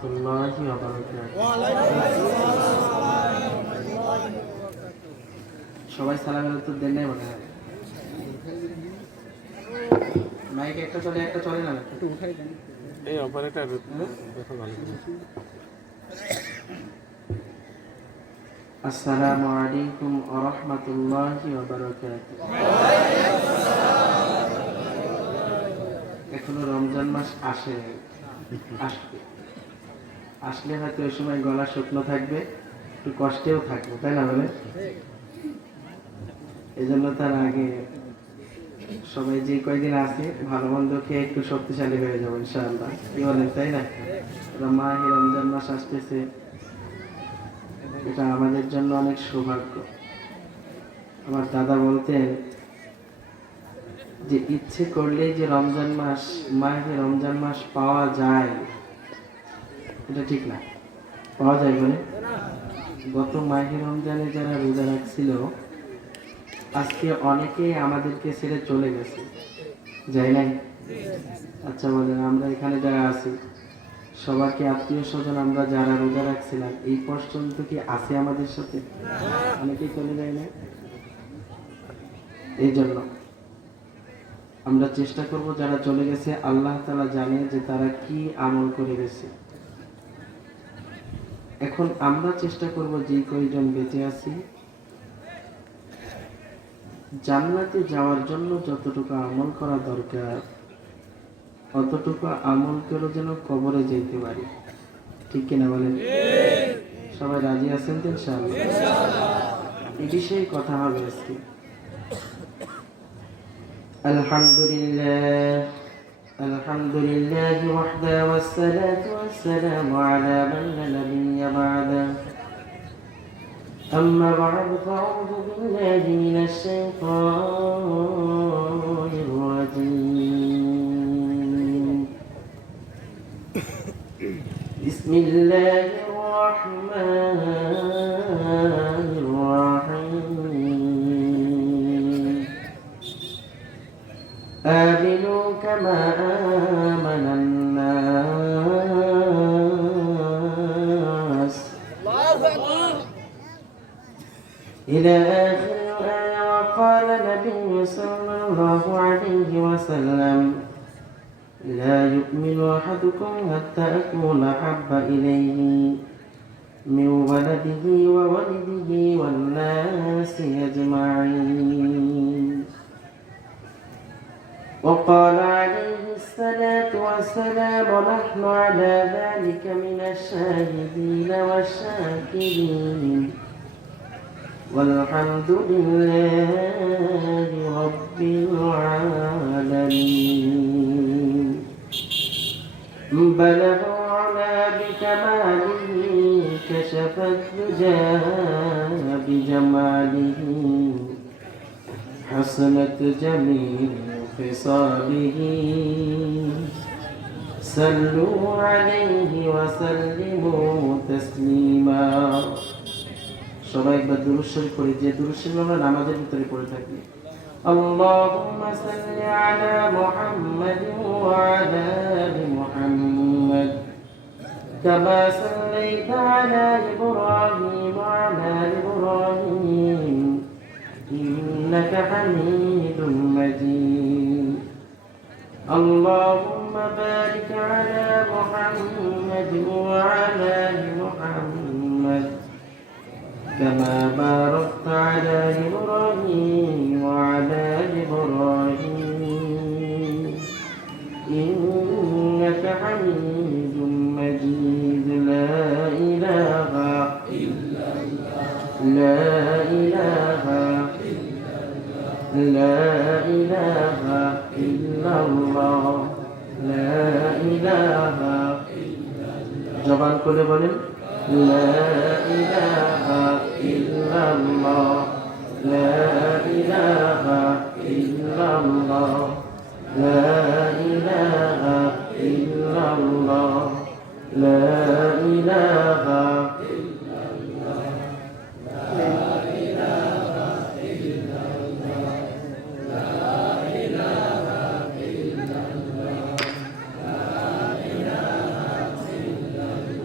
রাহমাতুল্লাহি ওয়া বারাকাতুহু। সবাই সালামের উত্তর দেন নাই মনে হয়। মাইক একটা চলে না একটু উঠাই দেন। এই অপারেটর দেখো ভালো করে। আসসালামু আলাইকুম ওয়া রাহমাতুল্লাহি ওয়া বারাকাতুহু। এখনো রমজান মাস আসবে, আসলে হয়তো ওই সময় গলা শুকনো থাকবে, একটু কষ্টেও থাকবে, তাই না বলে? এই জন্য তার আগে সবাই যে কয়দিন আছে ভালো মন্দ খেয়ে একটু শক্তিশালী হয়ে যাবো ইনশাআল্লাহ, কি বলেন, তাই না? মাহে রমজান মাস আসতেছে, এটা আমাদের জন্য অনেক সৌভাগ্য। আমার দাদা বলতেন যে ইচ্ছে করলেই যে রমজান মাস, মাহে রমজান মাস পাওয়া যায়, এটা ঠিক না। পাওয়া যায় বলে গত মাহে রমজানে যারা রোজা রাখছিল আজকে অনেকেই আমাদেরকে ছেড়ে চলে গেছে, যাই নাই? আচ্ছা বলেন, আমরা এখানে যারা আছি সবাইকে আত্মীয় স্বজন আমরা যারা রোজা রাখছিলাম এই পর্যন্ত কি আছে আমাদের সাথে? অনেকেই চলে যায় না। এই জন্য আমরা চেষ্টা করব যারা চলে গেছে, আল্লাহ তাআলা জানে যে তারা কি আমল করে গেছে। এখন আমরা চেষ্টা করব যে কয়জন বেঁচে আছি জান্নাতে যাওয়ার জন্য যতটুকু আমল করা দরকার অতটুকু আমল করে যেন কবরে যেতে পারি, ঠিক কিনা বলেন? সবাই রাজি আছেন তো ইনশাআল্লাহ? এই বিষয়ে কথা হবে আজকে। আলহামদুলিল্লাহ আলহামদুলিল্লাহ ওয়াহদা ওয়াসসালাতু ওয়াসসালামু আলা মান লা নাবিয়্যা বা'দা। أما بعد فأعوذ بالله من الشيطان الرجيم. بسم الله الرحمن الرحيم. آمنوا كما آمن الناس إلى آخر الآية. وقال النبي صلى الله عليه وسلم لا يؤمن أحدكم حتى أكون أحب إليه من ولده وولده والناس أجمعين. وقال عليه الصلاة والسلام نحن على ذلك من الشاهدين والشاكرين والحمد لله رب العالمين. بلغ على بكماله كشف الدجى بجماله حسنت جميع خصاله صلوا عليه وسلموا تسليما. সবাই একবার দুরূদ শরীফ পড়ি, যে দুরূদ শরীফ আমরা নামাজের ভিতরে পড়ে থাকি। আল্লাহুম্মা সাল্লি আলা মুহাম্মাদিন ওয়া আলা আলি মুহাম্মাদ কামা সাল্লাইতা আলা ইব্রাহিম ওয়া আলা ইব্রাহিম ইন্নাকা হামিদুম মাজিদ. আল্লাহুম্মা বারিক আলা মুহাম্মাদিন ওয়া আলা আলি মুহাম্মাদ كما باركت على إبراهيم وعلى آل إبراهيم إنك حميد مجيد. لا إله إلا الله لا إله لا إله إلا الله لا إله জবান খুলে বলেন لا إله إلا الله لا إله إلا الله لا إله إلا الله لا إله إلا الله لا إله إلا الله لا إله إلا الله لا إله إلا الله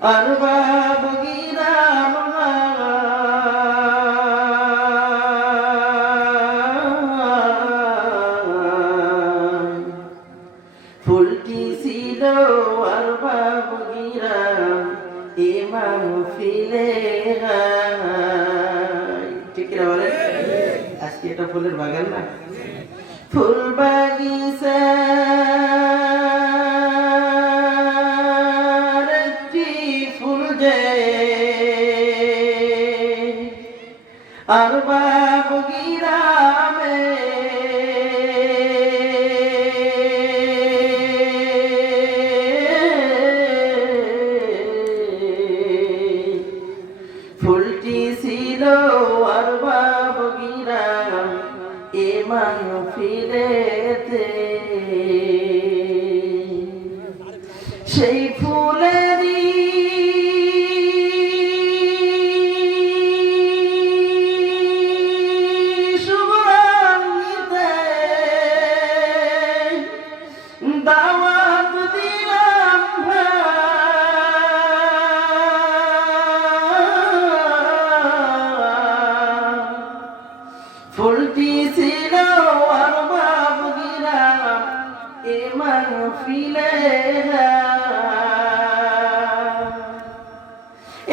अरबाब गिराम ফুলটি ছিল अरबाब गिराम ইমাম ফিলে ঠিক না বলে আজকে এটা ফুলের বাগান না ফুল বাগিচা अरबाब गिरामे ফুলটি ছিল अरबाब गिराम ইমাম ফিলেতে সেই ফুলেরই দাওয়াত দিলাম ফুলটি ছিল अरबाब गिराम ইমাম ফিলে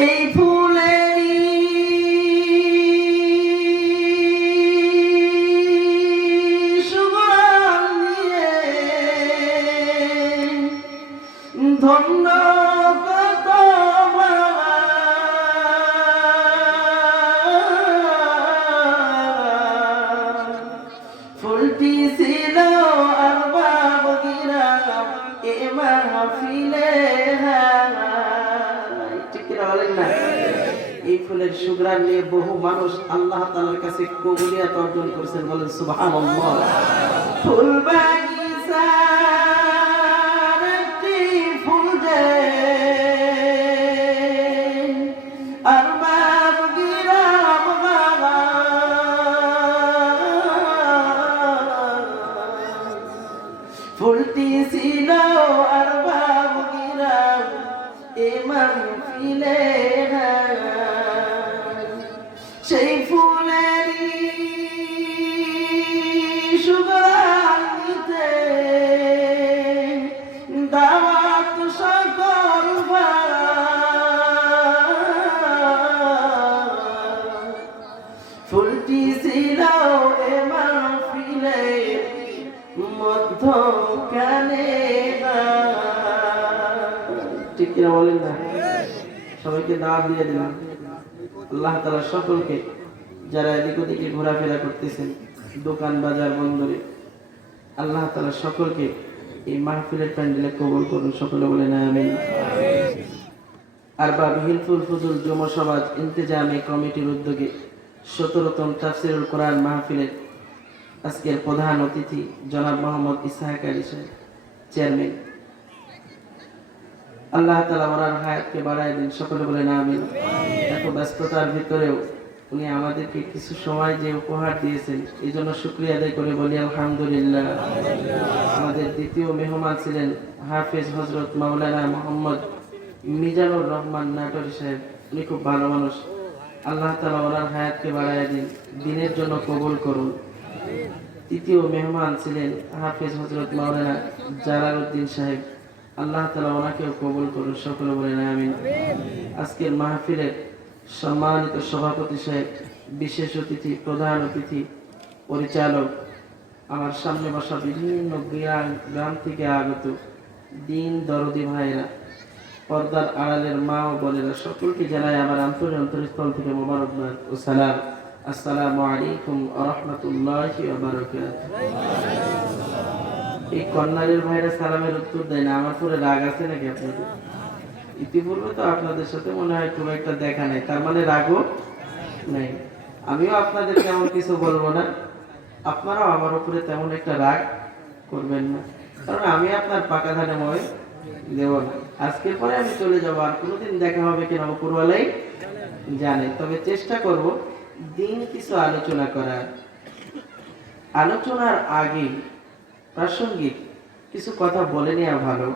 এই ফুলেরই সুগন্ধ নিয়ে ধন্য কত ফুলটি ছিল अरबाब गिराम ইমাম ফিলে ঠিক না বলেন না এই ফুলের সুঘ্রাণ নিয়ে বহু মানুষ আল্লাহ তাআলার কাছে কবুলিয়াত অর্জন করেছেন বলেন সুবহানাল্লাহ ফুল বাগিচার একটি ফুল যে अरबाब गिराम ফুলটি ছিল अरबाब गिराम ইমাম ফিলে সেই ফুলেরই সুগন্ধ নিতে দাওয়াত সকল ফুলটি ছিল ইমাম ফিলে মধ্যখানে ঠিক কিনা বলেন না সবাইকে দাওয়াত দিয়ে দিলাম আল্লাহ তাআলা সকলকে যারা এদিক ওদিকে ঘোরাফেরা করতেছেন দোকান বাজার বন্দরে আল্লাহ তাআলা সকলকে এই মাহফিলের প্যান্ডেলে কবুল করুন সকলে বলেন আমিন अरबाब हिलफुल फुजुल जुम समाज इंतजामी कमिटिर उद्योगे 17তম তাফসীরুল কোরআন মাহফিলের আজকের প্রধান অতিথি জনাব মোহাম্মদ ইসহাক আলী সাহেব চেয়ারম্যান আল্লাহ তাআলা ওনার হায়াতকে বাড়ায় দিন সকলে বলেন আমিন এত ব্যস্ততার ভিতরেও উনি আমাদেরকে কিছু সময় যে উপহার দিয়েছেন এই জন্য শুকরিয়া আদায় করে বলি আলহামদুলিল্লাহ আমাদের দ্বিতীয় মেহমান ছিলেন হাফেজ হযরত মাওলানা মোহাম্মদ মিজানুর রহমান নাটোরি সাহেব উনি খুব ভালো মানুষ আল্লাহ তাআলা ওনার হায়াতকে বাড়ায় দিন দ্বীনের জন্য কবুল করুন তৃতীয় মেহমান ছিলেন হাফেজ হযরত মাওলানা জালালউদ্দিন সাহেব আল্লাহ তাআলা ওনাকেও কবুল করুন সকলে বলেন আমিন আজকের মাহফিলের সম্মানিত সভাপতি সাহেব বিশেষ অতিথি প্রধান অতিথি পরিচালক আমার সামনে বসা বিভিন্ন গ্রাম থেকে আগত দিন দরদি ভাইরা পর্দার আড়ালের মা ও বোনেরা সকলকে জানাই আমার অন্তরস্থল থেকে মোবারকবাদ ও সালাম আসসালামু আলাইকুম ওয়া রাহমাতুল্লাহি ওয়া বারাকাতুহু এই কন্যারের ভাইরা সালামের উত্তর দেয় না আমার পুরো রাগ আছে নাকি আপনাদের ইতিপূর্বে তো আপনাদের সাথে মনে হয় খুব একটা দেখা নাই তার মানে রাগও নাই আমিও আপনাদের তেমন কিছু বলবো না আপনারাও আমার উপরে তেমন একটা রাগ করবেন না কারণ আমি আপনার পাকা ধানে মই দেব না আজকের পরে আমি চলে যাব আর কোনোদিন দেখা হবে কিনা উপরওয়ালাই জানে তবে চেষ্টা করব দিন কিছু আলোচনা করার আলোচনার আগে প্রাসঙ্গিক কিছু কথা বলে নেওয়া ভালো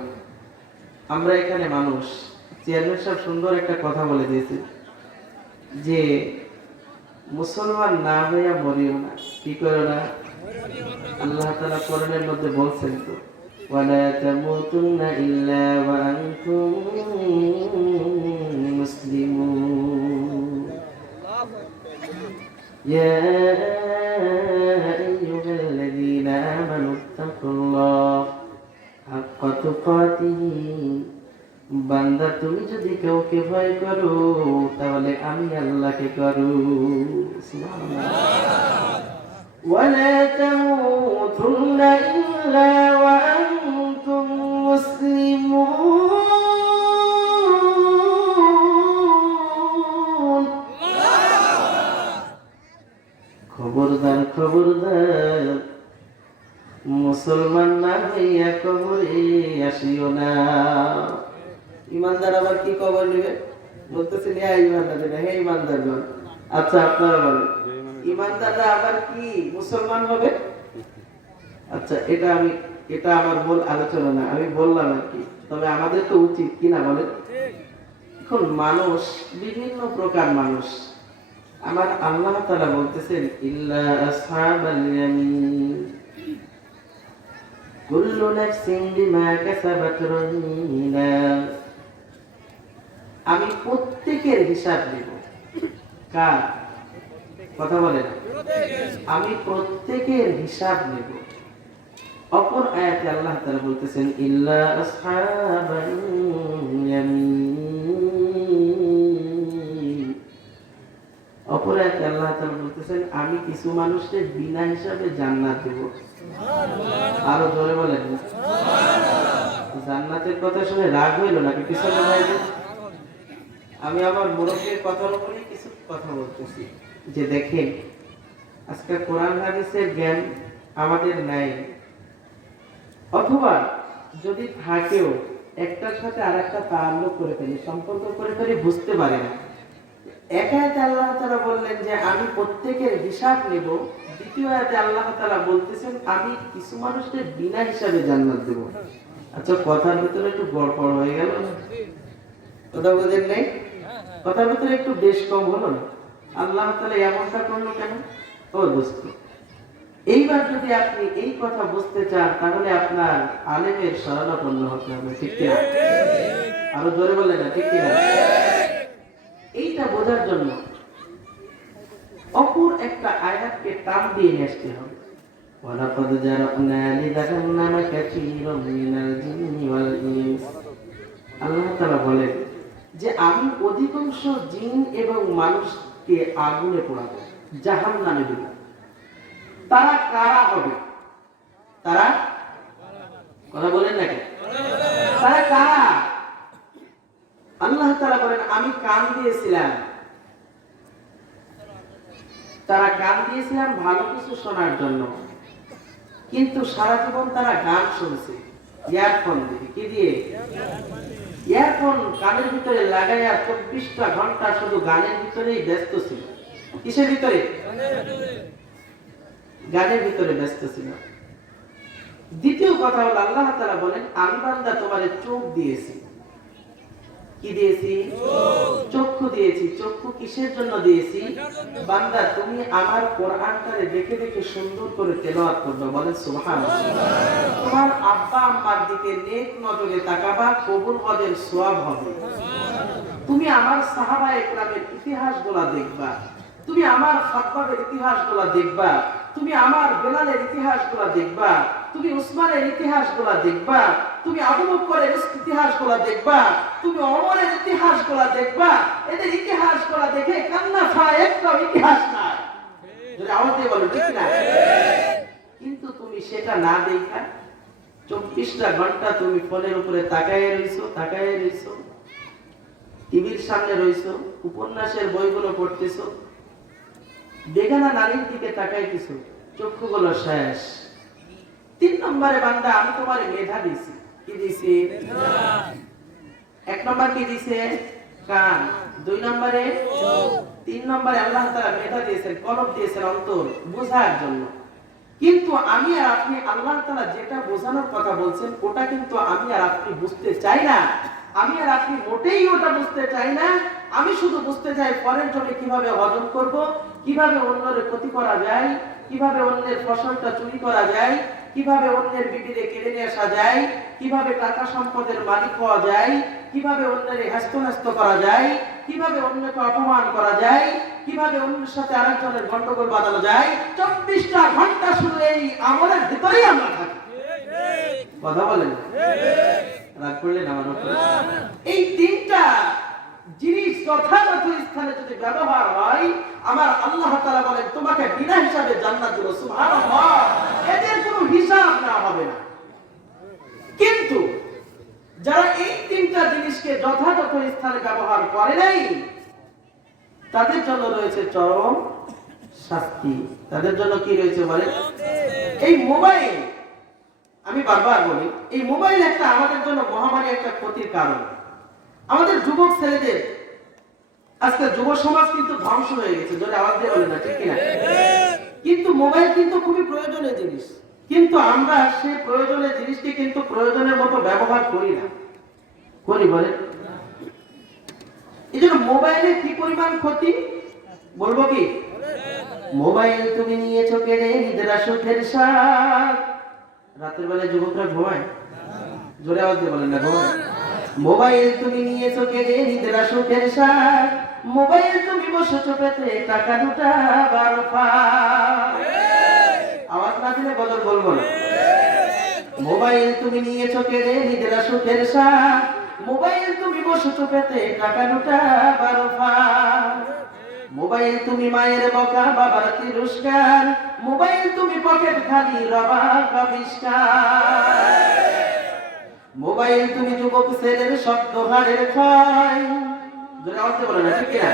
আমরা এখানে মানুষ চেয়ারম্যান সাহেব সুন্দর একটা কথা বলে দিয়েছে যে মুসলমান না হইয়া মরিও না। কি করো না? আল্লাহ তাআলা কোরআনের মধ্যে বলছেন তো, ওয়ালা তামুতুন্না ইল্লা ওয়া আনতুম মুসলিমুন। ইয়া আইয়ুহাল্লাযীনা আমানুত্তাকুল্লাহ হাক্কা তুকাতিহি। বান্দা তুমি যদি কাউকে ভয় করো তাহলে আমি আল্লাহকে করো। সুবহানাল্লাহ। ওয়ালা তামুতুন্না ইল্লা ওয়া আনতুম মুসলিমুন। খবরদার খবরদার, মুসলমান না হইয়া কবরে আসিও না। ইমানদার আবার কি কবর নেবে? বলতেছেন হ্যাঁ ইমানদার, হ্যাঁ ইমানদারগণ। আচ্ছা আপনারা বলেন, ইমানদাররা আবার কি মুসলমান হবে? আচ্ছা এটা আমার মূল আলোচনা না, আমি বললাম আর কি। তবে আমাদের তো উচিত কি না বলেন? এখন মানুষ বিভিন্ন প্রকার মানুষ। আমার আল্লাহ তাআলা বলতেছেন ইল্লা আসহাবাল ইয়ামিন কুল্লু নাফসিন বিমা কাসাবাত রাহিনা। আমি প্রত্যেকের হিসাব নেব। কার কথা বলেন? আমি প্রত্যেকের হিসাব নেব। অপর আয়াতে আল্লাহ তাআলা বলতেছেন ইল্লা আসহাবাল ইয়ামিন। অপর আয়াতে আল্লাহ তাআলা বলতেছেন আমি কিছু মানুষকে বিনা হিসাবে জান্নাত দেব। সুবহানাল্লাহ। আরো জোরে বলেন সুবহানাল্লাহ। জান্নাতের কথা শুনে রাগ হইল নাকি পিছনে যাইবে? আমি আমার মুরব্বির কথার উপরে কিছু কথা বলতেছি যে দেখেন আজকে কোরআন হাদিসের জ্ঞান আমাদের নাই, অথবা যদি থাকেও একটার সাথে আরেকটা তাআল্লুক করে ফেলি, সম্পর্ক করে ফেলি, বুঝতে পারে না। এক আয়াতে আল্লাহ তাআলা বললেন যে আমি প্রত্যেকের হিসাব নেব। দ্বিতীয় আয়াতে আল্লাহ তাআলা বলতেছেন আমি কিছু মানুষকে বিনা হিসাবে জান্নাত দেব। আচ্ছা কথার ভিতরে একটু গড়পড় হয়ে গেল না? কথা বুঝেন নাই? কথার ভিতরে একটু বেশ কম হলো না? আল্লাহ তাআলা এমনটা করলো কেন? ও দোস্ত, এইবার যদি আপনি এই কথা বুঝতে চান তাহলে আপনার আলেমের শরণাপন্ন হতে হবে। ঠিক কি না? আরো জোরে বলেন না, ঠিক কি না? এইটা বোঝার জন্য অপর একটা আয়াতকে টান দিয়ে নিয়ে আসতে হবে। ওয়ালাকাদ জারা'না লিজাহান্নামা কাসীরাম মিনাল জিন্নি ওয়াল ইনস। আল্লাহ তাআলা বলেন যে আমি অধিকাংশ জিন এবং মানুষকে আগুনে পোড়াবো, জাহান্নামে দেব। তারা কারা হবে? তারা কথা বলেন না কেন? তারা কারা? আল্লাহ তাআলা বলেন আমি কান দিয়েছিলাম, তারা কান দিয়েছিলাম ভালো কিছু শোনার জন্য, কিন্তু সারা জীবন তারা গান শুনছে ইয়ারফোন দিয়ে। কি দিয়ে? ইয়ারফোন কানের ভিতরে লাগাইয়া 24টা ঘন্টা শুধু গানের ভিতরেই ব্যস্ত ছিল। কিসের ভিতরে? গানের ভিতরে ব্যস্ত ছিল। দ্বিতীয় কথা হলো আল্লাহ তাআলা বলেন আমি বান্দা তোমারে চোখ দিয়েছি। কি দিয়েছি? চক্ষু দিয়েছি। চক্ষু কিসের জন্য দিয়েছি? বান্দা তুমি আমার কোরআনটারে দেখে দেখে সুন্দর করে তেলাওয়াত করবে। বলেন সুবহানাল্লাহ। তোমার আব্বা আম্মার দিকে নেক নজরে তাকাবা, কবুল হজের সওয়াব হবে। তুমি আমার সাহাবায়ে কেরামের ইতিহাসগুলো দেখবা, তুমি আমার খাব্বাবের ইতিহাসগুলো দেখবা, তুমি আমার বেলালের ইতিহাসগুলো দেখবা, তুমি উসমানের ইতিহাসগুলো দেখবা, তুমি আবু বকরের ইতিহাসগুলো দেখবা, তুমি ওমরের ইতিহাসগুলো দেখবা। এদের ইতিহাসগুলো দেখে কান্না পায়, একটা ইতিহাস নাই। যদি আমাদের বলো ঠিক না? কিন্তু তুমি সেটা না দেখা 24টা ঘন্টা তুমি ফোনের উপরে তাকায় রইছো, টিভির সামনে রইছো, উপন্যাসের বইগুলো পড়তেছো, বেগানা নারীর দিকে তাকাইতেছো, চক্ষুগুলো শেষ। 3 নম্বরে বান্দা আমি তোমারে মেধা দিছি। কি দিছি? 1 নম্বর কি দিছে? কান। 2 নম্বরে চোখ। 3 নম্বরে আল্লাহ তাআলা মেধা দিয়েছেন, কলব দিয়েছেন অন্তর বোঝার জন্য। কিন্তু আমি আর আপনি আল্লাহ তাআলা যেটা বোঝানোর কথা বলছেন ওটা কিন্তু আমি আর আপনি বুঝতে চাই না। আমি আর আপনি মোটেই ওটা বুঝতে চাই না। আমি শুধু বুঝতে চাই পরের জমি কিভাবে হজম করব, কিভাবে অন্যের ক্ষতি করা যায়, কিভাবে অন্যের ফসলটা চুরি করা যায়, কিভাবে অন্যের বিবিরে কেড়ে নিয়ে আসা যায়, কিভাবে টাকা সম্পদের মালিক হওয়া যায়, কিভাবে অন্যের হ্যাস্ত করা যায়, কিভাবে অন্যকে অপমান করা যায়, কিভাবে অন্যের সাথে আরেকজনের গন্ডগোল বাঁধানো যায়। 24টা ঘন্টা শুধু এই আমলের ভিতরেই আমরা থাকি। কথা বলেন, রাগ করলেন আমার উপরে? এই তিনটা জিনিস যথাযথ স্থানে যদি ব্যবহার হয়, আমার আল্লাহ তাআলা বলেন তোমাকে বিনা হিসাবে জান্নাত দেব। সুবহানাল্লাহ, এদের কোনো হিসাব না হবে না। কিন্তু যারা এই তিনটা জিনিসকে যথাযথ স্থানে ব্যবহার করে নাই, তাদের জন্য রয়েছে চরম শাস্তি। তাদের জন্য কি রয়েছে বলেন? এই মোবাইল, আমি বারবার বলি, এই মোবাইল একটা আমাদের জন্য মহামারী, একটা ক্ষতির কারণ। আমাদের যুবক ছেলেদের, আজকে যুব সমাজ কিন্তু ধ্বংস হয়ে গেছে। জোরে আওয়াজ দিয়ে বলেন না, ঠিক কিনা? কিন্তু মোবাইল কিন্তু খুবই প্রয়োজনীয় জিনিস, কিন্তু আমরা সেই প্রয়োজনীয় জিনিসটি কিন্তু প্রয়োজনের মতো ব্যবহার করি না। করি বলেন? এই জন্য মোবাইলে কি পরিমাণ ক্ষতি বলবো কি? মোবাইল তুমি নিয়েছো কেড়ে নিদ্রা সুখের স্বাদ। রাতের বেলায় যুবকরা ঘুমায়? জোরে আওয়াজ দিয়ে বলেন না, ঘুমায়? মোবাইল তুমি নিয়েছো কেড়ে নিদ্রা সুখের স্বাদ, মোবাইল তুমি বসেছো পেতে টাকা দুটা বারফা। আওয়াজ না দিলে বদল বলবো না। মোবাইল তুমি নিয়েছো কেড়ে নিদ্রা সুখের স্বাদ, মোবাইল তুমি বসেছো পেতে টাকা দুটা বারফা। মোবাইল তুমি মায়ের বকা বাবার তিরস্কার, মোবাইল তুমি পকেট খালি রবা আবিষ্কার। মোবাইল তুমি যুবক ছেলের শব্দ হারের ক্ষয়। জোরে আওয়াজ দিয়ে বলেন না, ঠিক কিনা?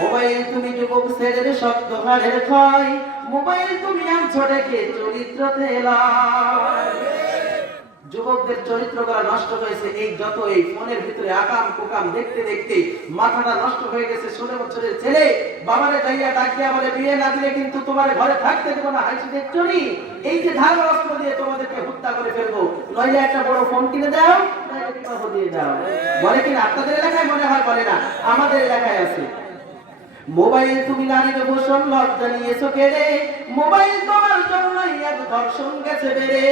মোবাইল তুমি যুবক ছেলের শব্দ হারের ক্ষয়, মোবাইল তুমি আনছো ডেকে চরিত্র তেলায়। যুবকদের চরিত্রগুলো নষ্ট হয়েছে এই যত এই ফোনের ভিতরে আকাম কুকাম দেখতে দেখতে মাথাটা নষ্ট হয়ে গেছে। 16 বছরের ছেলে বাবারে যাইয়া ডাক দিয়া বলে বিয়ে না দিলে কিন্তু তোমার ঘরে থাকতে দেবো না। হাসি দেখছো নি? এই যে ধারালো অস্ত্র দিয়ে তোমাদেরকে হত্যা করে ফেলবো, নইলে একটা বড় ফোন কিনে দাও, নইলে বিবাহ দিয়ে দাও। বলে কিনা? আপনাদের এলাকায় মনে হয় বলে না, আমাদের এলাকায় আছে। মোবাইল তুমি নারীর ভূষণ লজ্জা নিয়েছো কেড়ে, মোবাইল তোমার জন্যই এক ধর্ষণ গেছে বেড়ে।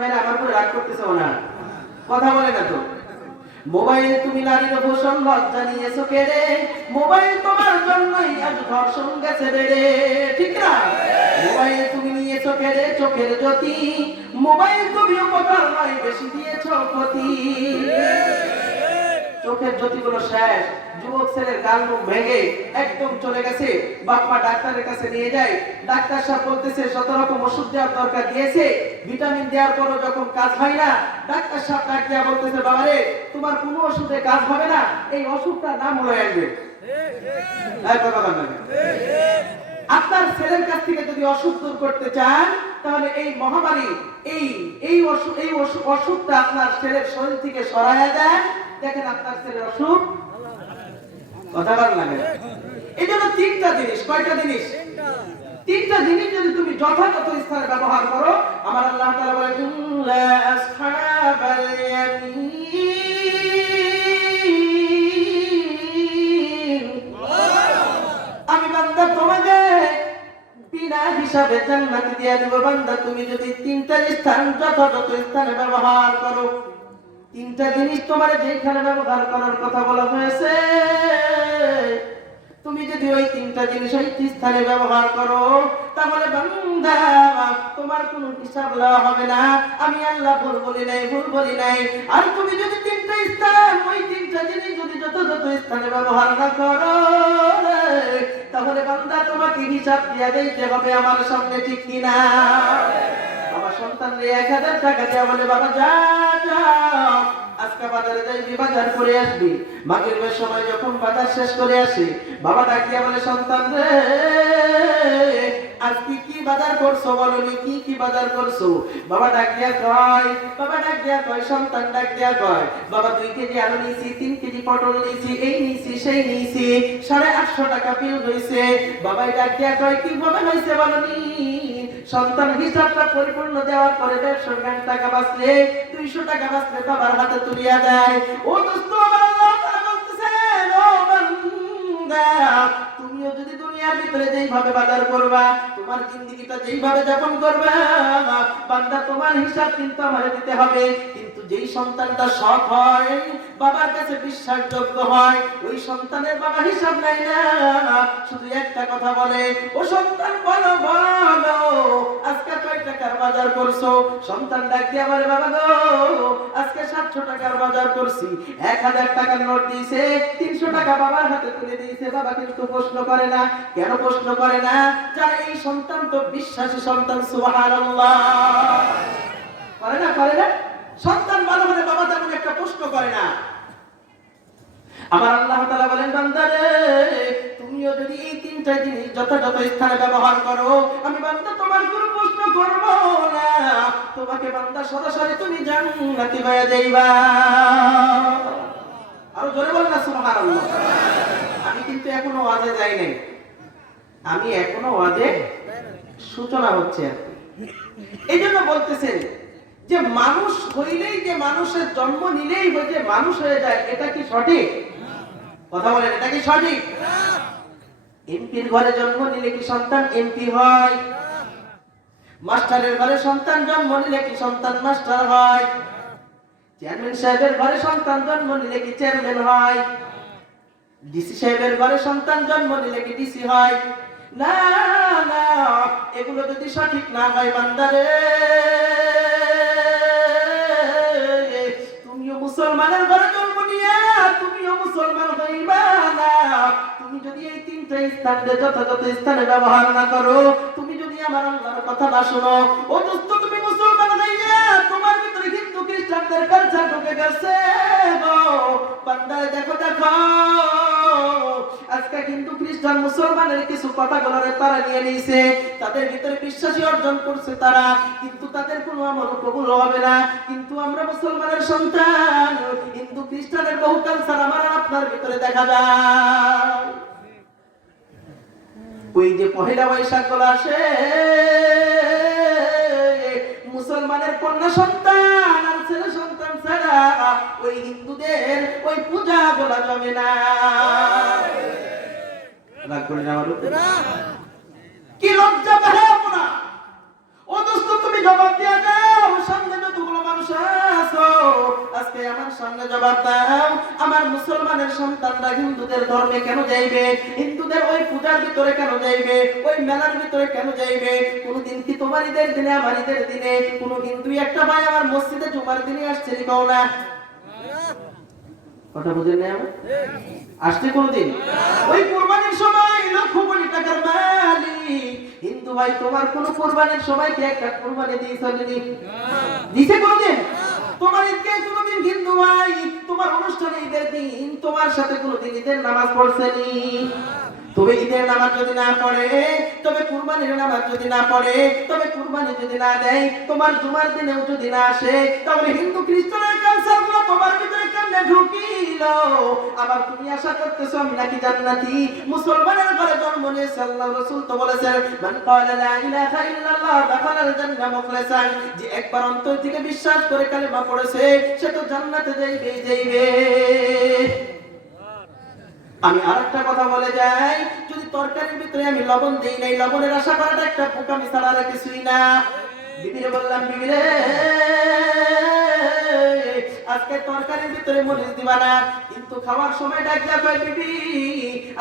ভাইরা আমার উপরে রাগ করতেছো না, কথা বলে না তো। মোবাইল তুমি নারীর ভূষণ লজ্জা নিয়েছো কেড়ে, মোবাইল তোমার জন্যই আজ ধর্ষণ গেছে বেড়ে, ঠিক না? মোবাইল তুমি নিয়েছো কেড়ে চোখের জ্যোতি, মোবাইল তুমি উপকার নয় বেশি দিয়েছো ক্ষতি। চোখের জ্যোতিগুলো শেষ, যুবক ছেলের গাল মুখ ভেঙে একদম চলে গেছে। বাপ্পা ডাক্তারের কাছে নিয়ে যায়, ডাক্তার সাহেব বলতেছে 17 রকম ওষুধ দেওয়ার দরকার, দিয়েছে ভিটামিন দেওয়ার পরও যখন কাজ হয় না, ডাক্তার সাহেব ডাক দিয়া বলতেছে বাবারে তোমার কোনো ওষুধে কাজ হবে না, এই ওষুধটার নাম হলো অ্যান্ড্রয়েড। আপনার ছেলের কাছ থেকে যদি অসুখ দূর করতে চান, তাহলে এই মহামারী এই ওষুধটা আপনার ছেলের শরীর থেকে সরাইয়া দেন, দেখেন আপনার ছেলের অসুখ কথা ভালো লাগে। এই জন্য তিনটা জিনিস, কয়টা জিনিস? তিনটা জিনিস যদি তুমি যথাযথ স্থানে ব্যবহার করো, আমার আল্লাহ তাআলা বলেন ইল্লা আসহাবাল ইয়ামিন, আমি বান্দা তোমাকে বিনা হিসাবে জান্নাত দিয়ে দেব। বান্দা তুমি যদি তিনটা স্থান যথাযথ স্থানে ব্যবহার করো, তিনটা জিনিস তোমার যেখানে ব্যবহার করার কথা বলা হয়েছে, তুমি যদি ওই তিনটা জিনিস ওই স্থানে ব্যবহার করো, তাহলে বান্দা তোমার কোনো হিসাব লওয়া হবে না। আমি আল্লাহ ভুল বলি নাই। আর তুমি যদি তিনটা স্থান ওই তিনটা জিনিস যদি যথাযথ স্থানে ব্যবহার না করো, তাহলে বান্দা তোমাকে হিসাব দিয়ে দিতে হবে আমার সামনে, ঠিক কিনা? বাবা সন্তানরে 1000 টাকা দেয়া বলে বাবা যা আজকে বাজারে যাইবি, বাজার করে আসবি। মাগরিবের সময় যখন বাজার শেষ করে আসে, বাবা ডাক দিয়া বলে সন্তান রে আজকে কি বাজার করছো বলনি, কি বাজার করছো? বাবা ডাক দিয়া কয় সন্তান ডাক দিয়া কয় বাবা 2 কেজি আলু নিয়েছি, 3 কেজি পটল নিয়েছি, এই নিয়েছি সেই নিয়েছি, 850 টাকা বিল হইছে। বাবাই ডাক দিয়া কয় কি ভাবে হইছে বলনি? সন্তান হিসাবটা পরিপূর্ণ দেওয়ার পরে 150 টাকা বাঁচলে 200 টাকা বাঁচলে বাবার হাতে তুলিয়া দেয়। ও দোস্ত, আমার আল্লাহ তাআলা বলতেছেন, ও বান্দা, তুমিও যদি দুনিয়ার ভিতরে যেইভাবে বাজার করবা, তোমার জিন্দেগিটা যেইভাবে যাপন করবা, বান্দা তোমার হিসাব কিন্তু আমারে দিতে হবে। কিন্তু যেই সন্তানটা সৎ হয়, বাবার কাছে বিশ্বাসযোগ্য হয়, ওই সন্তানের বাবা হিসাব নাই না, শুধু একটা কথা বলে, ও সন্তান বলো বলো আজকে কয় টাকার বাজার করছো? সন্তান ডাক দিয়ে আমারে, বাবা গো আজকে 700 টাকার বাজার করছি। 1000 টাকার নোট দিয়েছে, 300 টাকা বাবার হাতে তুলে দিয়েছে। বাবা কিন্তু প্রশ্ন করে না। কেন প্রশ্ন করে না? যারা এই সন্তান তো বিশ্বাসী সন্তান। সুবহানাল্লাহ। করে না? করে না? সন্তান ভালো হলে বাবা তেমন একটা প্রশ্ন করে না। আমার আল্লাহ তাআলা বলেন, বান্দারে তুমিও যদি এই তিনটা জিনিস যথাযথ স্থানে ব্যবহার করো, আমি বান্দা তোমার কোনো প্রশ্ন করব না, তোমাকে বান্দা সরাসরি তুমি জান্নাতি হয়ে যাইবা। আর জোরে বল না সুবহানাল্লাহ। আমি কিন্তু এখনো ওয়াজে যাই নাই, আমি এখনো ওয়াজে সূচনা হচ্ছে আর কি। এই জন্য বলতেছেন যে মানুষ হইলেই, যে মানুষের জন্ম নিলেই যে মানুষ হয়ে যায়, এটা কি সঠিক? কথা বলেন, এটা কি সঠিক? এমপির ঘরে জন্ম নিলে কি সন্তান এমপি হয়? মাস্টারের ঘরে সন্তান জন্ম নিলে কি সন্তান মাস্টার হয়? চেয়ারম্যান সাহেবের ঘরে সন্তান জন্ম নিলে কি চেয়ারম্যান হয়? ডিসি সাহেবের ঘরে সন্তান জন্ম নিলে কি ডিসি হয়? না না, এগুলো যদি সঠিক না হয়, বান্দারে তুমিও মুসলমানের ঘরে জন্ম নিয়ে তুমিও মুসলমান হইবা না। তুমি যদি এই তিনটা স্থানে যথাযথ স্থানে ব্যবহার না করো, তুমি যদি আমার আল্লাহর কথা না শোনো, ও দোস্ত তুমি মুসলমান হইয়া তোমার ভিতরে কিন্তু খ্রিস্টানদের কালচার ঢুকে গেছে গো। বান্দারে দেখো দেখো, আজকে কিন্তু খ্রিস্টান মুসলমানের কিছু কথাগুলোরে তারা নিয়ে নিয়েছে, তাদের ভিতরে বিশ্বাসী অর্জন করছে তারা, কিন্তু তাদের কোনো আমল কবুল হবে না। কিন্তু আমরা মুসলমানের সন্তান, হিন্দু খ্রিস্টানের বহু কালচার আমার আপনার ভিতরে দেখা যায়। ওই যে পহেলা বৈশাখ গুলো আসে, মুসলমানের কন্যা সন্তান আর ছেলে সন্তান ছাড়া ওই হিন্দুদের ওই পূজা বলা যাবে না। রাগ করলেন আমার উপর? কি লজ্জা বেহায়া না? ও দোস্ত তুমি জবাব দিয়া দাও, সামনে যতগুলো মানুষ আছো আজকে আমার সামনে জবাব দাও, আমার মুসলমানের সন্তানরা হিন্দুদের ধর্মে কেন যাইবে? হিন্দুদের ওই পূজার ভিতরে কেন যাইবে? ওই মেলার ভিতরে কেন যাইবে? কোনদিন কি তোমার ঈদের দিনে আমার ঈদের দিনে কোনো হিন্দু একটা ভাই আমার মসজিদে জুমার দিনে আসছে কও না? কথা বুঝেন না? আমার আসছে কোনদিন? ওই কুরবানির সময় লক্ষ কোটি টাকার মালিক হিন্দু ভাই তোমার কোন কুরবানির সময় কি একটা কুরবানি দিয়েছিলেন? দিছে কোনদিন? তোমার ঈদকে কোনদিন হিন্দু ভাই তোমার অনুষ্ঠানে ঈদের দিন তোমার সাথে কোনদিন ঈদের নামাজ পড়ছেনি? তবে ঈদের নামাজ যদি না পড়ে, তবে কুরবানির নামাজ যদি না পড়ে, তবে কুরবানি যদি না দেয়, তোমার জুমার দিনেও যদি না আসে, তাহলে হিন্দু খ্রিস্টানের কালচারগুলো তোমার ভিতরে কেমনে ঢুকিল? আবার তুমি আশা করতেছো আমি নাকি জান্নাতি? মুসলমানের ঘরে জন্ম নিয়েছে, আল্লাহর রাসূল তো বলেছেন, মান ক্বালা লা ইলাহা ইল্লাল্লাহ দাখালাল জান্নাহ মুখলিসান, যে একবার অন্তর থেকে বিশ্বাস করে কালেমা পড়েছে সে তো জান্নাতে যাইবে। আমি আরেকটা কথা বলে যাই, যদি তরকারির ভিতরে আমি লবণ দেই নাই, লবণের আশা করাটা একটা বোকামি ছাড়া আর কিছুই না। বিবিরে বললাম, বিবিরে আজকে তরকারির ভিতরে মরিচ দিবা না, কিন্তু খাওয়ার সময় ডাকলা কয়, বিবি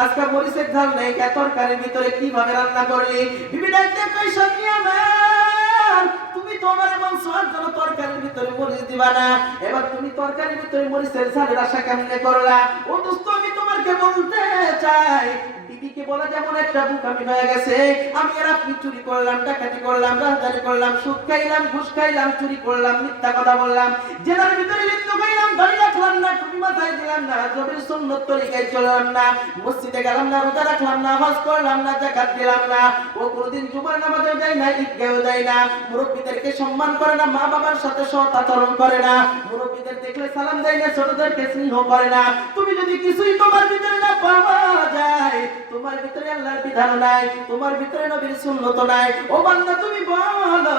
আজকে মরিচের ঝাল নেই, তরকারির ভিতরে কিভাবে রান্না করলি? বিবি ডাকতে কয়, স্বামী আমার তুমি তো আমারে বলছো আর যেন তরকারির ভিতরে মরিচ দিবা না, এবার তুমি তরকারির ভিতরে মরিচের ঝালের আশা কেমনে করলা? ও দোস্ত আমি তোমাকে বলতে চাই, বিবিকে বলা যেমন একটা বোকামি হয়ে গেছে। আমি আর আপনি চুরি করলাম, ডাকাতি করলাম, রাজধানী করলাম, সুদ খাইলাম, ঘুষ খাইলাম, চুরি করলাম, মিথ্যা কথা বললাম, জেলার ভিতরে লিপ্ত হইলাম, দাড়ি রাখলাম না, টুপি মাথায় দিলাম গেলাম না, নবীর সুন্নত তরিকায় চললাম না, মসজিদে গেলাম না, রোজা রাখলাম না, হজ করলাম না, যাকাত দিলাম না, ও কোনোদিন জুমার নামাজেও যায় না, ঈদগাহেও যায় না, মুরব্বিদেরকে সম্মান করে না, মা বাবার সাথে সৎ আচরণ করে না, মুরব্বিদের দেখলে সালাম দেয় না, ছোটদেরকে স্নেহ করে না। তুমি যদি কিছুই তোমার ভিতরে না পাওয়া যায়, তোমার ভিতরে আল্লাহর বিধান নাই, তোমার ভিতরে নবীর সুন্নত নাই, ও বান্দা তুমি বলো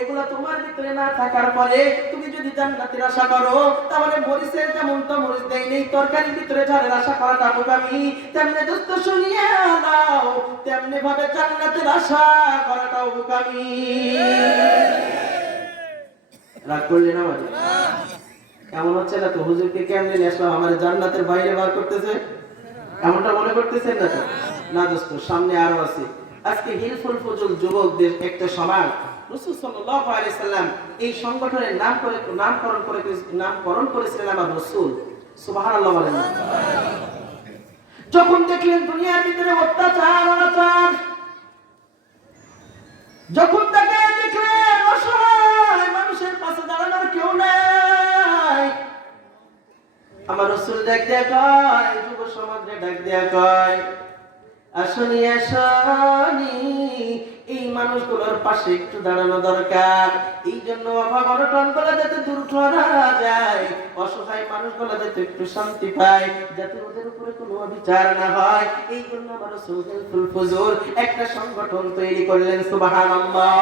এগুলা তোমার ভিতরে না থাকার পরে তুমি যদি জান্নাতের আশা করো, তাহলে মরিচের যেমন তো মরিচ দেয় নেই তরকারির ভিতরে ঝালের আশা করাটা বোকামি, তেমনি দোস্ত শুনিয়ে দাও, তেমনি ভাবে জান্নাতের আশা করাটাও বোকামি। রাগ করলে না মানে এমন হচ্ছে না তো, হুজুরকে কেমনে নিয়ে আসলাম আমার জান্নাতের বাইরে বার করতেছে, এমনটা মনে করতেছেন না তো? না দোস্ত, সামনে আরো আছে। আজকে হিলফুল ফুজুল যুবকদের একটা সমাজ, রাসূল সাল্লাল্লাহু আলাইহি সাল্লাম এই সংগঠনের নামকরণ করেছিলেন আমার রাসূল। সুবহানাল্লাহ বলেন। যখন দেখলেন দুনিয়ার ভিতরে অত্যাচার অনাচার, যখন তাকে দেখলেন অসহায় মানুষের পাশে দাঁড়ানোর কেউ নাই, আমার রাসূল ডাক দেয়া কয়, যুব সমাজে ডাক দেয়া কয়, আসনি আসনি এই মানুষগুলোর পাশে একটু দাঁড়ানো দরকার। এই জন্য অভাব অনটন গুলো যাতে দূর করা যায়, অসহায় মানুষগুলো যাতে একটু শান্তি পায়, যাতে ওদের উপরে কোনো বিচার না হয়, এই জন্য আমার রাসূল হিলফুল ফুজুল একটা সংগঠন তৈরি করলেন। সুবহানাল্লাহ।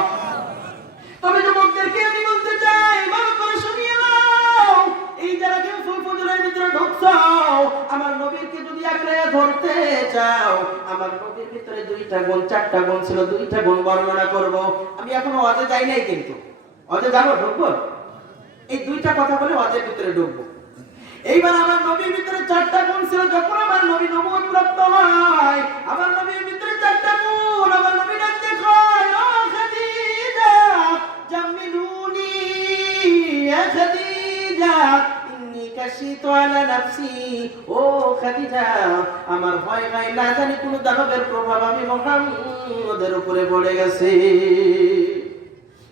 তবে যুবকদেরকে আমি বলতে চাই, ভালো করে শুনিয়ে নাও, এই যারা হিলফুল ফুজুলের ভিতরে ঢুকছো, আমার নবীকে যদি আঁকড়ে ধরতে চাও, আমার নবীর ভিতরে দুইটা গুণ, চারটা গুণ ছিল, দুইটা গুণ বর্ণনা করব। আমি এখনো ওয়াজে যাই নাই, কিন্তু ওয়াজে যাবো, ঢুকবো, এই দুইটা কথা বলে ওয়াজের ভিতরে ঢুকবো। এইবার আমার নবীর ভিতরে চারটা গুণ ছিল, যখন আমার নবী নবুয়ত প্রাপ্ত হয়, আমার নবীর ভিতরে চারটা গুণ। আমার নবী ডাক দেখো, ও খাদিজা জামিলুনি, ইয়া খাদিজা ইন্নী কাশিতু আলা নাফসি, ও খাদিজা আমার ভয় হয় না জানি কোন দানবের প্রভাব আমি মুহাম্মদের উপরে পড়ে গেছে।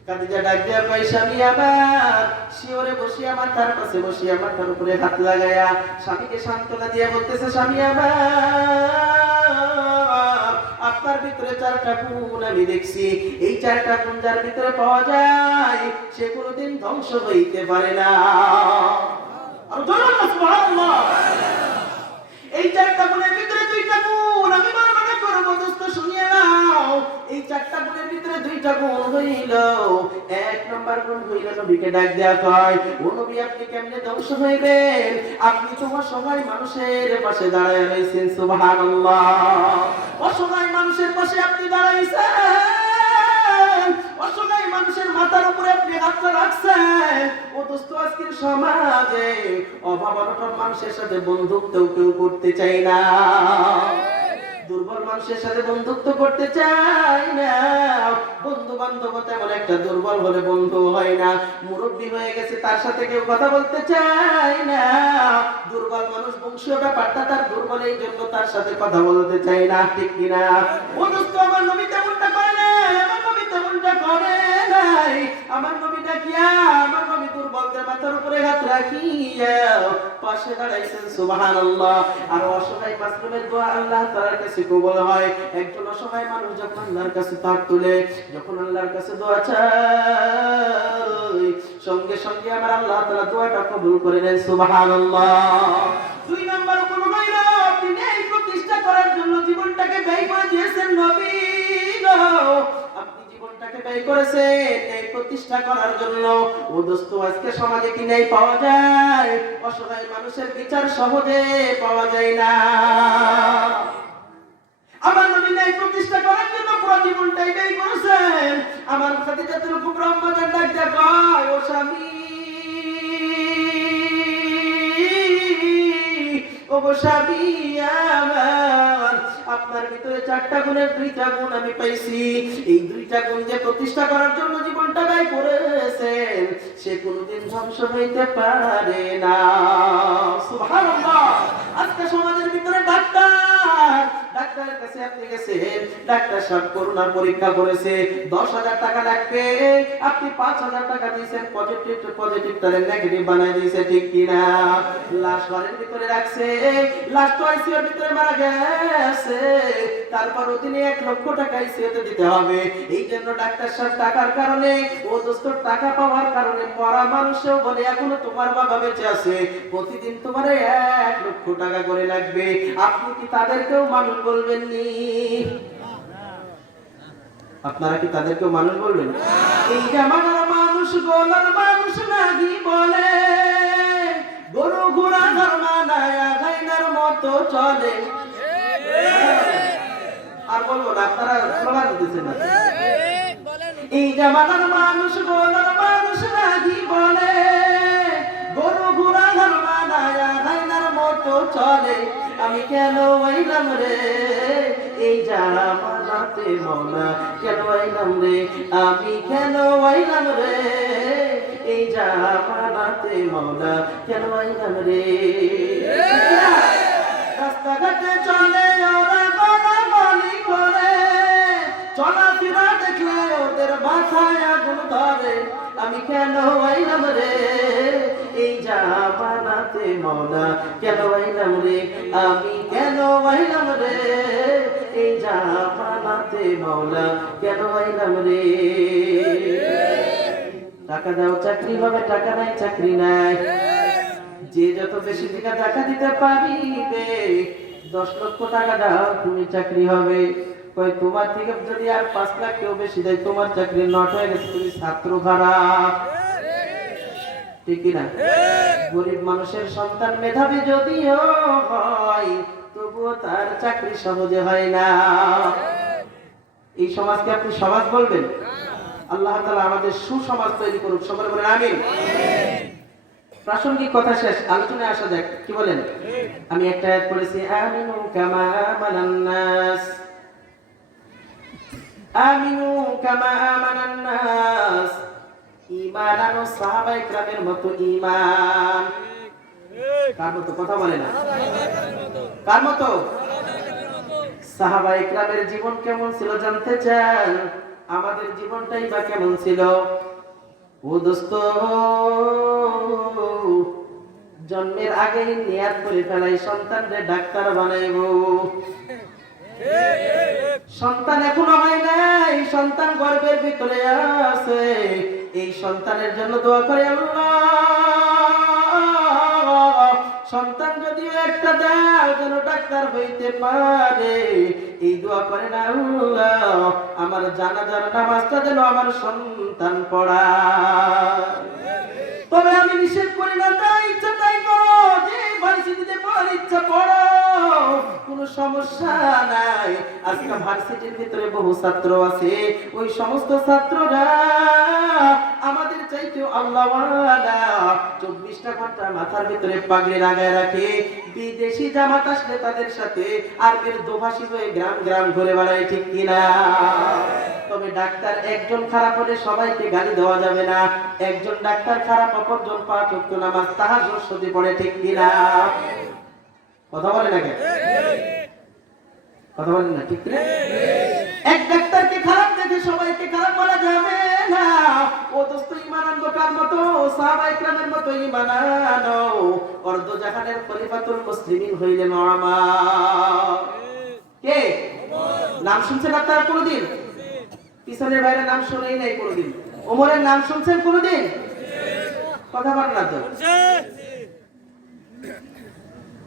খাদিজা ডাক দেয়া কয়, স্বামী আমার, শিওরে বসিয়া মাথার পাশে বসিয়া মাথার উপরে হাত লাগায়া স্বামীকে সান্ত্বনা দিয়ে বলতেছে, স্বামী আমার, আপনার ভিতরে চারটা গুণ আমি দেখছি, এই চারটা গুণ যার ভিতরে পাওয়া যায় সে কোনোদিন ধ্বংস হইতে পারে না। আর বলুন না সুবহানাল্লাহ। এই চারটা গুণের ভিতরে দুইটা গুণ আমি বর্ণনা করব, দোস্ত শুনিয়ে নাও। এই চারটা গুণের ভিতরে দুইটা গুণ হইল, এক নম্বর গুণ হইল নবীকে ডাক দেয়া কয়, ও নবী আপনি কেমনে ধ্বংস হইবেন, আপনি তো অসহায় মানুষের পাশে দাঁড়ায় রয়েছেন। সুবহানাল্লাহ। অসহায় মানুষের পাশে আপনি দাঁড়াইছেন, অসহায় মানুষের মাথার উপরে আপনি হাতটা রাখছেন। ও দোস্ত, আজকের সমাজে অভাব অনটন মানুষের সাথে বন্ধুত্ব কেউ করতে চায় না, দুর্বল মানুষের সাথে বন্ধুত্ব করতে চায় না, বন্ধু বান্ধবতা এমন একটা দুর্বল হলে বন্ধু হয় না, মুরব্বী হয়ে গেছে তার সাথে কেউ কথা বলতে চায় না, দুর্বল মানুষ বংশীয় ব্যাপারটা তার দুর্বল, এই জন্য তার সাথে কথা বলতে চায় না, ঠিক কিনা? ও দোস্ত, আমার নবী তেমনটা করে না, আমার নবী তেমনটা করে নাই। আমার নবীটা কিয়া, আমার নবী দুর্বলদের মাথার উপরে হাত রাখিয়া পাশে দাঁড়াইছেন। সুবহানাল্লাহ। আর অসহায় মাসলুমের দোয়া আল্লাহ তাআলার কাছে কবুল হয়। একজন অসহায় মানুষ যখন আল্লাহর কাছে হাত তুলে, যখন আল্লাহর কাছে দোয়া চায়, সঙ্গে সঙ্গে আমার আল্লাহ তাআলা দোয়াটা কবুল করে নেন। সুবহানাল্লাহ। দুই নম্বর কোন হইল, আপনি ন্যায় প্রতিষ্ঠা করার জন্য জীবনটাকে ব্যয় করে দিয়েছেন নবী গো, আপনি জীবনটাকে ব্যয় করেছেন ন্যায় প্রতিষ্ঠা করার জন্য। ও দোস্ত, আজকে সমাজে কি ন্যায় পাওয়া যায়? অসহায় মানুষের বিচার সহজে পাওয়া যায় না। আমার নবী ন্যায় প্রতিষ্ঠা করার জন্য পুরো জীবনটাই ব্যয় করেছেন। আমার খাদিজাতুল কুবরা আম্মাজান ডাক দেয়া কয়, ও স্বামী, ও স্বামী আমার, আপনার ভিতরে চারটা গুণের দুইটা গুণ আমি পাইছি। এই দুইটা গুণ যে প্রতিষ্ঠা করার জন্য জীবনটা ব্যয় করেছেন, সে কোনোদিন ধ্বংস হইতে পারে না। সুবহানাল্লাহ। আজকে সমাজের ভিতরে ডাক্তারের কাছে আপনি গেছেন, ডাক্তার সাহেব করোনার পরীক্ষা করেছে, 10,000 টাকা লাগবে, আপনি 5,000 টাকা দিয়েছেন, পজিটিভ তাহলে নেগেটিভ বানাই দিয়েছে, ঠিক কিনা? লাশ ঘরের ভিতরে রাখছে, লাশ তো আইসিইউর ভিতরে মারা গেছে, তারপর তিনি 1 লক্ষ টাকা আইসিইউতে দিতে হবে। এই জন্য ডাক্তার সাহেব টাকার কারণে, ও দোস্ত টাকা পাওয়ার কারণে মরা মানুষও বলে এখনো তোমার বাবা বেঁচে আছে, প্রতিদিন তোমার 1 লক্ষ টাকা করে লাগবে। আপনি কি তাদেরকেও মানুষ বলবেন নি? আপনারা কি তাদেরকেও মানুষ বলবেন? এই জামানার মানুষ গোলার মানুষ নাকি বলে, গরু ঘোড়া ধর্মানায় গাইনার মতো চলে। আর বলবো না, আপনারা স্লোগান দিতেছেন না। এই জামানার মানুষ গোলার মানুষ নাকি বলে, গরু ঘোড়া ধর্মানায় গাইনার মতো চলে। আমি কেন আইলাম রে এই জামানাতে মওলা, কেন আইলাম রে, আমি কেন আইলাম রে এই জামানাতে মওলা, কেন আইলাম রে? রাস্তাঘাটে চলে ওরা গলাগলি করে, চলাফেরা দেখলে ওদের মাথায় আগুন ধরে। আমি কেন আইলাম রে এই জামানাতে মওলা, কেন আইলাম রে, আমি কেন আইলাম রে এই জামানাতে মওলা, কেন আইলাম রে? টাকা দাও চাকরি হবে, টাকা নাই চাকরি নাই। যে যত বেশি টাকা দিতে পারিবে, 10 লক্ষ টাকা দাও তুমি চাকরি হবে। কই তোমার থেকে যদি আর 5 লাখ কেউ বেশি দেয়, তোমার চাকরি নট হয়ে গেছে, তুমি ছাত্র খারাপ, ঠিক কি না? গরিব মানুষের সন্তান মেধাবী যদিও হয়, তবুও তার চাকরি সহজে হয় না। এই সমাজকে আপনি সমাজ বলবেন? আল্লাহ তাআলা আমাদের সুসমাজ তৈরি করুক, সকলে বলেন আমিন। প্রাসঙ্গিক কথা শেষ, আলোচনায় আসা যাক, কি বলেন? আমি একটা আয়াত পড়েছি, আমিনু কামা আমানান নাস, আমিনু কামা আমানান নাস, ঈমান আনো সাহাবায়ে কেরামের মতো ঈমান। কার মতো? কথা বলে না, কার মতো? সাহাবায়ে কেরামের জীবন কেমন ছিল জানতে চান? আমাদের জীবনটাই বা কেমন ছিল? ও দোস্ত, জন্মের আগেই নিয়াত করে ফেলাই সন্তানরে ডাক্তার বানাইবো। সন্তান এখনো হয় নাই, সন্তান গর্ভের ভিতরে আছে, এই সন্তানের জন্য দোয়া করে আল্লাহ, সন্তান যদিও একটা দাও যেন ডাক্তার হইতে পারে। এই দোয়া করেন আল্লাহ, আমার জানাজার নামাজটা যেন আমার সন্তান পড়ায়। তবে আমি নিষেধ করি না, তাই ইচ্ছা তাই করো, যে ভার্সিটিতে পড়ার ইচ্ছা পড়ো, কোনো সমস্যা নাই। আজকে ভার্সিটির ভিতরে বহু ছাত্র আছে, ওই সমস্ত ছাত্ররা আমাদের চাইতেও আল্লাহওয়ালা, 24টা ঘন্টা মাথার ভিতরে পাগড়ি লাগায় রাখে। বিদেশি জামাত আসলে তাদের সাথে আরবের দোভাষী হয়ে গ্রাম গ্রাম ঘুরে বেড়ায়, ঠিক কিনা? তবে ডাক্তার একজন খারাপ হলে সবাইকে গালি দেওয়া যাবে না। একজন ডাক্তার খারাপ, অপরজন 5 ওয়াক্ত নামাজ তাহাজ্জুদ সদি পড়ে, ঠিক কিনা? কথা বলে না কেন? কথা বলেন না, ঠিক কিনা? এক ডাক্তারকে খারাপ দেখে সবাইকে খারাপ বলা যাবে না। ও দোস্ত, ঈমান আনবো কার মতো? সাহাবায়ে কেরামের মতো ঈমান আনো। অর্ধজাহানের খলিফাতুল মুসলিমিন হইলেন ওমর। কে? নাম শুনছেন আপনারা কোনদিন? পিছনের বাইরে নাম শুনেই নাই কোনদিন। ওমরের নাম শুনছেন কোনদিন? কথা বলেন না তো।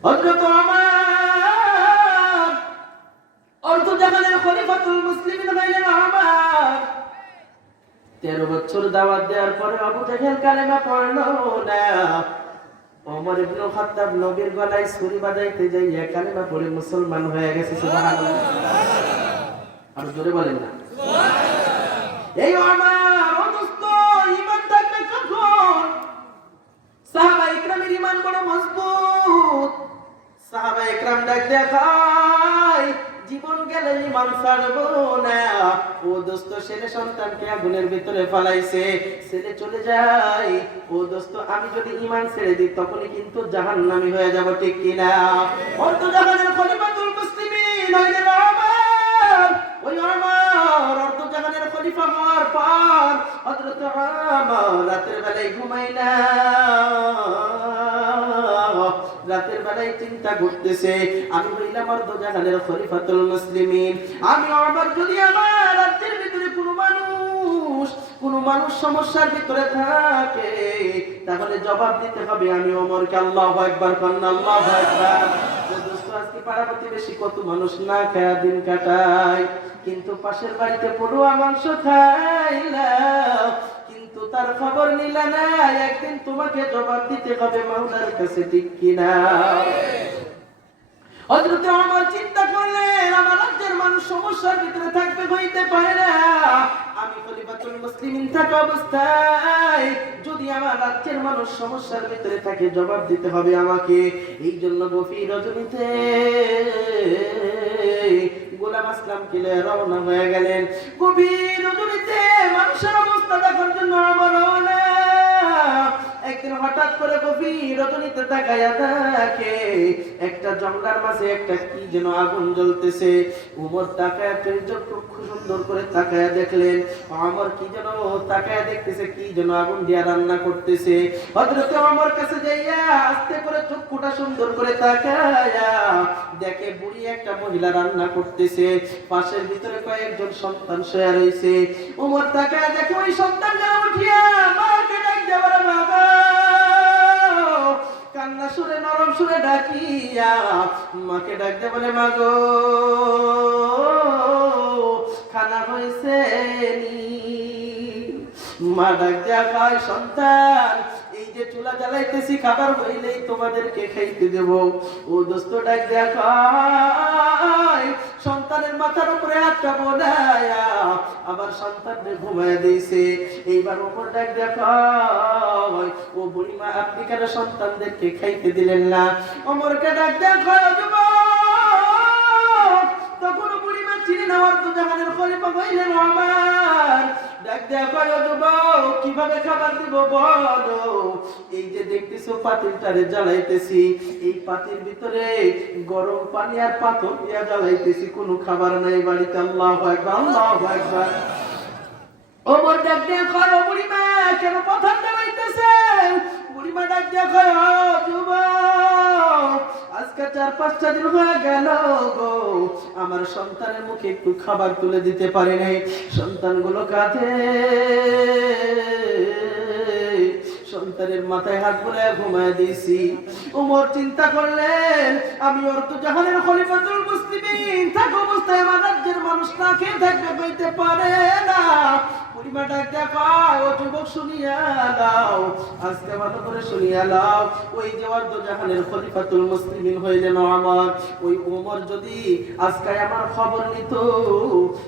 হযরত ওমর অর্ধজাহানের খলিফাতুল মুসলিমিন হইলেন ওমর। 13 বছর দাওয়াত দেওয়ার পরে আবু জাহেল কালেমা পড়লো না। ওমর ইবনে খাত্তাব নবীর গলায় ছুরি বাজাইতে যাইয়া কালেমা পড়ে মুসলমান হয়ে গেছে। সুবহানাল্লাহ। আর জোরে বলেন না সুবহানাল্লাহ। এই ওমর, ও দোস্ত, ঈমান থাকবে কখন? সাহাবায়ে কেরামের ঈমান বড় মজবুত। সাহাবায়ে কেরাম ডাক দেখায়, জীবন গেলে ইমান ছাড়বো না। ও দোস্ত ছেলে সন্তানকে আগুনের ভিতরে ফালাইছে, ছেলে চলে যায়। ও দোস্ত আমি যদি ইমান ছেড়ে দিই তখনই কিন্তু জাহান্নামী হয়ে যাব, ঠিক কিনা? অর্ধজাহানের খলিফাতুল মুসলিমিন হইলেন ওমর। ওই ওমর অর্ধজাহানের খলিফা হওয়ার পর হযরত ওমর রাতের বেলায় ঘুমায় না, রাতের বেলায় চিন্তা করতেছে, আমি হইলাম অর্ধজাহানের খলিফাতুল মুসলিমিন, আমি ওমর যদি আমার রাজ্যের ভিতরে কোনো মানুষ সমস্যার ভিতরে থাকে তাহলে জবাব দিতে হবে আমি ওমরকে। আল্লাহু আকবার, কন্না আল্লাহু আকবার। দোস্ত আজকে পাড়া প্রতিবেশী কত মানুষ না খায় দিন কাটায়, কিন্তু পাশের বাড়িতে পড়ুয়া মাংস খাইলা কিন্তু তার খবর নিলা না, একদিন তোমাকে জবাব দিতে হবে মাওলার কাছে, ঠিক কিনা? হযরত ওমর চিন্তা করলেন আমার রাজ্যের মানুষ সমস্যার ভিতরে থাকবে, হইতে পারে না। আমি খলিফাতুল মুসলিমিন থাকা অবস্থায় যদি আমার রাজ্যের মানুষ সমস্যার ভিতরে থাকে জবাব দিতে হবে আমাকে। এই জন্য গভীর রজনীতে গোলাম আসলাম কিলে রওনা হয়ে গেলেন। গভীর রজনীতে মানুষের অবস্থা দেখার জন্য আমার রওনা। একদিন হঠাৎ করে গভীর রজনীতে তাকায়া দেখে একটা জঙ্গলার মাঝে একটা কি যেন আগুন জ্বলতেছে। ওমর তাকায়া খুব সুন্দর করে তাকায়া দেখলেন ওমর কি যেন তাকায়া দেখতেছে, কি যেন আগুন দিয়া রান্না করতেছে। হযরত ওমর কাছে যাইয়া আস্তে করে চক্ষুটা সুন্দর করে তাকায়া দেখে বুড়ি একটা মহিলা রান্না করতেছে, পাশের ভিতরে কয়েকজন সন্তান শুয়ে রয়েছে। ওমর তাকায়া দেখে ওই সন্তানরা উঠিয়া মাকে ডাক দেবার বাবা কান্না সুরে নরম সুরে ডাকিয়া মাকে ডাক দে বলে মাগো খানা হয়েছে নি? মা ডাক দেয়া কয় সন্তান এই যে চুলা জ্বালাইতেছি খাবার হইলেই তোমাদেরকে খাইতে দেব। ও দোস্ত ডাক দেয়া কয় সন্তানের মাথার উপরে হাতটা বোনায়া আবার সন্তানকে ঘুমায় দিয়েছে। এইবার ওমর ডাক দেয়া কয় ও বুড়িমা আপনি কেন সন্তানদেরকে খাইতে দিলেন না? ওমরকে ডাক দেয়া কয় যুবক, তখন বুড়িমা চিনি না অর্ধজাহানের খলিফা হইলেন ওমর। ডাক দেয়া কয় যুবক কিভাবে খাবার দিব বলো? এই যে দেখতেছো পাতিলটারে জ্বালাইতেছি, এই পাতিল ভিতরে গরম পানি আর পাথর দিয়া জ্বালাইতেছি, কোনো খাবার নাই বাড়িতে। আল্লাহু আকবার, আল্লাহু আকবার। ওমর ডাক দেয়া কয় ও বুড়িমা কেন পাথর জ্বালাইতেছেন? বুড়িমা ডাক দেয়া কয় ও যুবক আজকে 4-5টা দিন হয়ে গেল গো আমার সন্তানের মুখে একটু খাবার তুলে দিতে পারি নাই, সন্তানগুলো কাঁদে, সন্তানের মাথায় হাত বুলাইয়া ঘুমায় দিয়েছি। ওমর চিন্তা করলেন আমি অর্ধজাহানের খলিফাতুল মুসলিমিন থাকা অবস্থায় আমার রাজ্যের মানুষ না খেয়ে থাকবে, বইতে পারে না। বুড়িমা ডাক দেয়া কয় ও যুবক শুনিয়া লাও, আজকে ভালো করে শুনিয়া লাও, ওই যে অর্ধজাহানের খলিফাতুল মুসলিমিন হইলেন ওমর, ওই ওমর যদি আজকে আমার খবর নিত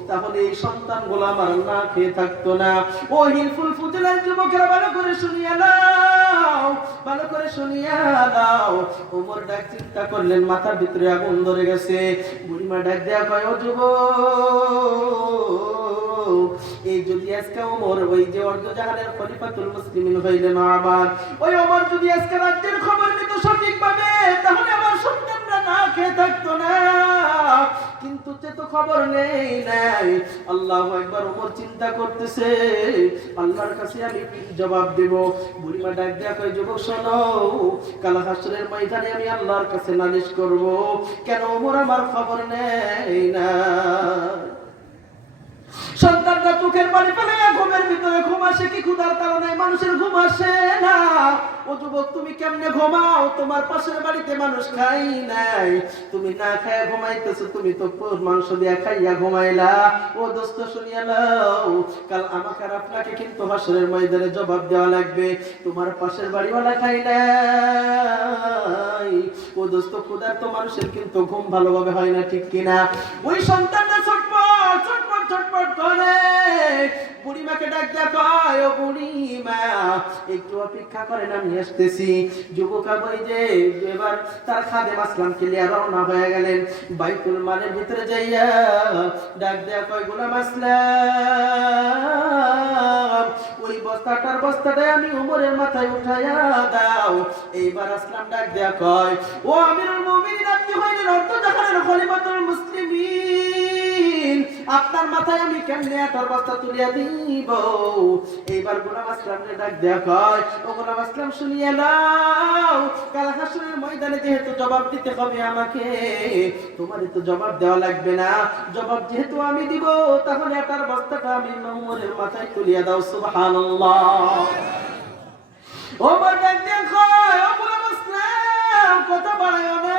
তাহলে এই সন্তানগুলো আমার না খেয়ে থাকতো না। ও হিলফুল ফুজলার যুবকেরা ভালো করে শুনিয়া লাও, ভালো করে শুনিয়া লাও। ওমর ডাক চিন্তা করলেন মাথার ভিতরে আগুন ধরে গেছে। বুড়িমা ডাক দেয়া কয় ও যুবক এই যদি আজকে ওমর ওই যে অর্ধজাহানের খলিফাতুল মুসলিমিন হইলেন ওমর, ওই ওমর যদি আজকে রাজ্যের খবর নিত সঠিকভাবে তাহলে আমার সন্তানরা না খেয়ে থাকতো না, কিন্তু সে তো খবর নেই নাই। আল্লাহু আকবার। ওমর চিন্তা করতেছে আল্লাহর কাছে আমি কি জবাব দেব? বুড়িমা ডাক দেয়া কয় যুবক শোনো, কাল হাসরের ময়দানে আমি আল্লাহর কাছে নালিশ করব কেন ওমর আমার খবর নেই না। সন্তানরা চোখের পানি ফেলে ঘুমের ভিতরে ঘুম আসে কি ক্ষুধার কারণে মানুষের ঘুম আসে না? ও যুবক তুমি কেমনে ঘুমাও? তোমার পাশের বাড়িতে মানুষ খাই নাই, তুমি না খায় ঘুমাইতেছো, তুমি তো মাংস দিয়া খাইয়া ঘুমাইলা। ও দোস্ত শুনিয়া লাও, কাল আমাকে আর আপনাকে কিন্তু হাসরের ময়দানে জবাব দেওয়া লাগবে, তোমার পাশের বাড়িওয়ালা খাই নাই। ও দোস্ত ক্ষুধার তো মানুষের কিন্তু ঘুম ভালোভাবে হয় না, ঠিক কিনা? ওই সন্তানরা ছটপট ছটপট ছটফট করে। বুড়িমাকে ডাক দেয়া কয়, ও বুড়িমা একটু অপেক্ষা করেন, আমি আসতেছি। যুবক ওই যে এবার তার খাদেম আসলামকে নিয়ে রওনা হয়ে গেলেন। বাইতুল মালের ভিতরে যাইয়া ডাক দেয়া কয়, গোলাম আসলাম ওই বস্তাটাই আমি ওমরের মাথায় উঠাইয়া দাও। এইবার আসলাম ডাক দেয়া কয়, ও আমিরুল মুমিনিন, আপনি হইলেন অর্থজাহানের খলিফাতুল মুসলিমিন, আপনার মাথায় আমি কেমনে আটার বস্তা তুলিয়া দিব? এইবার গোলাম আসলামকে ডাক দেয়া কয়, ও গোলাম আসলাম শুনিয়ে নাও, কাল হাসরের ময়দানে যেহেতু জবাব দিতে হবে আমাকে, তোমারই তো জবাব দেওয়া লাগবে না। জবাব যেহেতু আমি দিব, তাহলে আটার বস্তাটা আমি ওমরের মাথায় তুলিয়া দাও। সুবহানাল্লাহ। ওমর ডাক দেয়া কয়, ও গোলাম আসলাম কথা বাড়ায়ো না,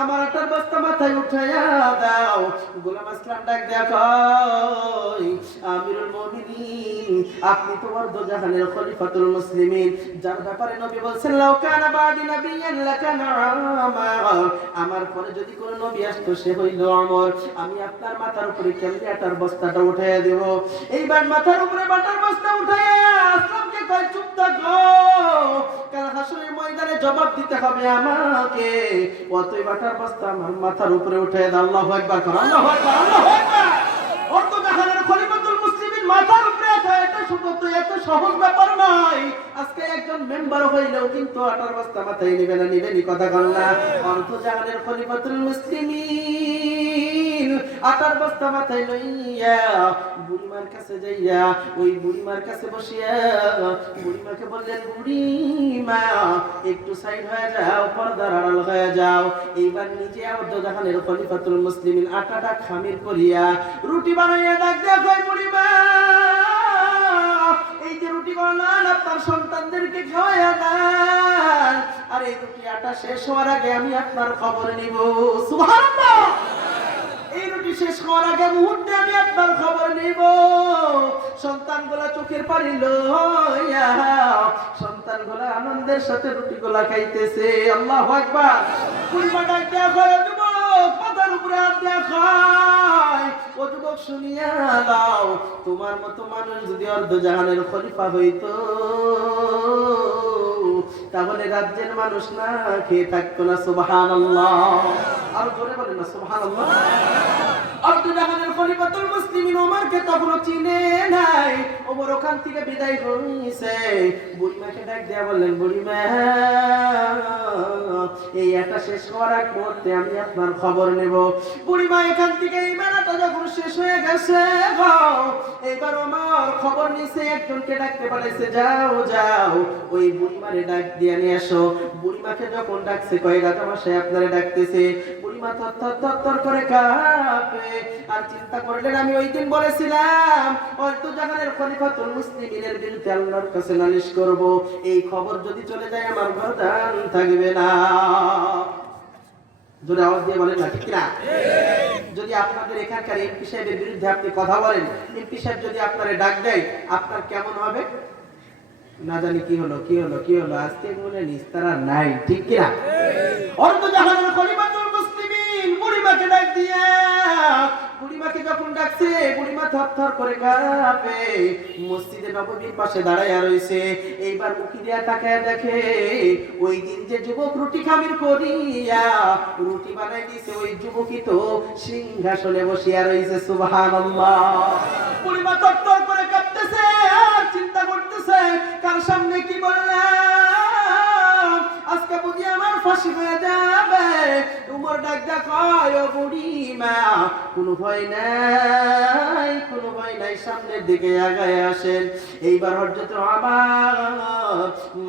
আমার আটার বস্তা মাথায় উঠাইয়া দাও। গোলাম আসলাম ডাক দেয়া কয়, আমিরুল মুমিনিন, আপনি তো অর্ধজাহানের খলিফাতুল মুসলিমিন, যার ব্যাপারে নবী বলছেন, লাউ কানা বাদি নাবিয়্যান লাকানা উমর, আমার পরে যদি কোনো নবী আসতো সে হইল ওমর। আমি আপনার মাথার উপরে কেমনে আটার বস্তাটা উঠাইয়া দেব? এইবার মাথার উপরে আটার বস্তা উঠাইয়া আসলামকে কয়, চুপ থাকো, কাল হাসরের ময়দানে জবাব দিতে হবে আমাকে, অতএব আটার বস্তা আমার মাথার উপরে উঠাইয়া দাও। আল্লাহু আকবার কর, আল্লাহু আকবার, আল্লাহু আকবার। অর্ধজাহানের খলিফাতুল মুসলিমিন মাথার উপরে ওঠা এটা শুধু তো এত সহজ ব্যাপার নয়। আজকে একজন মেম্বার হইলেও কিন্তু আটার বস্তা মাথায় নিবে না, নিবেনি কথা কন না। অর্ধজাহানের খলিফাতুল মুসলিমিন আটার বস্তা মাথায় লইয়া বুড়িমার কাছে যাইয়া ওই বুড়িমার কাছে বসিয়া বুড়িমাকে বললেন, বুড়িমা একটু সাইড হয়ে যাও, পর্দার আড়াল হয়ে যাও। এইবার নিজে অর্ধজাহানের খলিফাতুল মুসলিমিন আটাটা খামির করিয়া রুটি বানাইয়া ডাক দেয়া কয়, বুড়িমা এই যে রুটি করলেন আপনার সন্তানদেরকে খাওয়াইয়া দেন, আর এই রুটি আটা শেষ হওয়ার আগে আমি আপনার খবর নিব। সুবহানাল্লাহ। এই রুটি শেষ হওয়ার আগে মুহূর্তে আমি আপনার খবর নিব। সন্তানগুলা চোখের পানি লইয়া সন্তানগুলা আনন্দের সাথে রুটিগুলা খাইতেছে। আল্লাহু আকবার। বুড়িমা ডাক দেয়া কয়, যুবক মাথার উপরে হাত দেয়া কয়, ও যুবক শুনিয়া দাও, তোমার মতো মানুষ যদি অর্ধজাহানের খলিফা হইতো তাহলে রাজ্যের মানুষ না খেয়ে থাকতো না। সুবহানাল্লাহ। আর জোরে বলেন না সুবহানাল্লাহ। অর্ধজাহানের খলিফাতুল মুসলিমিন ওমরকে তখনো চিনে নাই। ওমর ওখান থেকে বিদায় হইছে। বুড়িমাকে ডাক দেয়া বললেন, বুড়িমা এই এটা শেষ হওয়ার আগ মুহূর্তে আমি আপনার খবর নেব। বুড়িমা এখান থেকে এই মেলাটা যখন শেষ হয়ে গেছে, এইবার ওমর খবর নিছে, একজনকে ডাকতে বলেছে, যাও যাও ওই বুড়িমারে ডাক দিয়ে নিয়ে আসো। বুড়িমাকে যখন ডাকছে, কয় রাজামশাই আপনারে ডাকতেছে। বুড়িমা থর করে কাঁপে আর চিন্তা করলেন, আমি ওই দিন বলেছিলাম অর্ধজাহানের খলিফাতুল মুসলিমিনের বিরুদ্ধে আল্লাহর কাছে নালিশ করব, এই খবর যদি চলে যায় আমার গর্দান থাকবে না। জোরে আওয়াজ দিয়ে বলেন না ঠিক না? যদি আপনাদের এখানকার এমপি সাহেবের বিরুদ্ধে আপনি কথা বলেন, এমপি সাহেব যদি আপনারে ডাক দেয়, আপনার কেমন হবে? না জানি কি হলো আজকে বলে নিস্তারা নাই, ঠিক কি না? অর্ধজাহানের খলিফাতুল মুসলিমিন বুড়িমাকে ডাক দিয়া, বুড়িমাকে যখন ডাকছে, বুড়িমা থর করে কাঁপে, মসজিদে নববীর পাশে দাঁড়ায়া রইছে। এইবার উকি দিয়া তাকায় দেখে, ওই দিন যে যুবক রুটি খামির করিয়া রুটি বানাই দিয়েছে, ওই যুবকই তো সিংহাসনে বসিয়া রইছে। সুবহানাল্লাহ। বুড়িমা থর করে কাঁপতেছে আর চিন্তা করতেছে, কার সামনে কি বললাম, আজকে বুঝি আমার ফাঁসি হয়ে যাবে। উমর ডাক দেয়া কয়, ও বুড়িমা কোনো ভয় নাই, সামনের দিকে আগায় আসেন। এইবার হযরত ওমর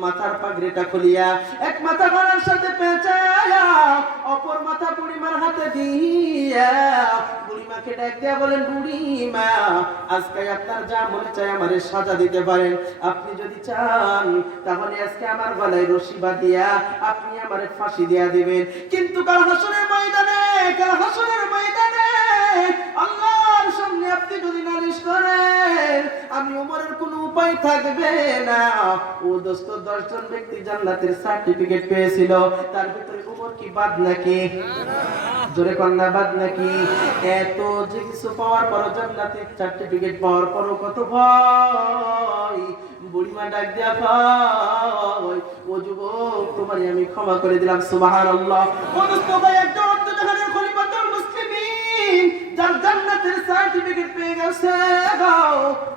মাথার পাগড়িটা খুলিয়া এক মাথা গলার সাথে পেঁচায়া অপর মাথা বুড়িমার হাতে দিয়া বুড়িমাকে ডাক দেয়া বলেন, বুড়িমা আজকে আপনার যা মনে চায় আমারে সাজা দিতে পারেন। আপনি যদি চান তাহলে আজকে আমার গলায় রশি বাঁধিয়া আপনি আমারে ফাঁসি দিয়া দিবেন। কিন্তু কাল হাসরের ময়দানে আল্লাহর সামনে আপনি যদি নালিশ করেন আমি ওমরের কোনো উপায় থাকবে না। ও দোস্ত 10 জন ব্যক্তি জান্নাতের সার্টিফিকেট পেয়েছিল, তার ভিতরে ওমর কি বাদ নাকি? জোরে কন্যা বাদ নাকি? এত যে কিছু পাওয়ার পর জান্নাতের সার্টিফিকেট পাওয়ার পরও কত ভয়। বুড়িমা ডাক দিয়া কয়, ও যুবক তোমারই আমি ক্ষমা করে দিলাম। সুবহানাল্লাহ। ও দোস্ত ভাই, একজন জাহানের খলিফাতুল মুসলিমিন যার জান্নাতের সার্টিফিকেট পেয়ে গেছে,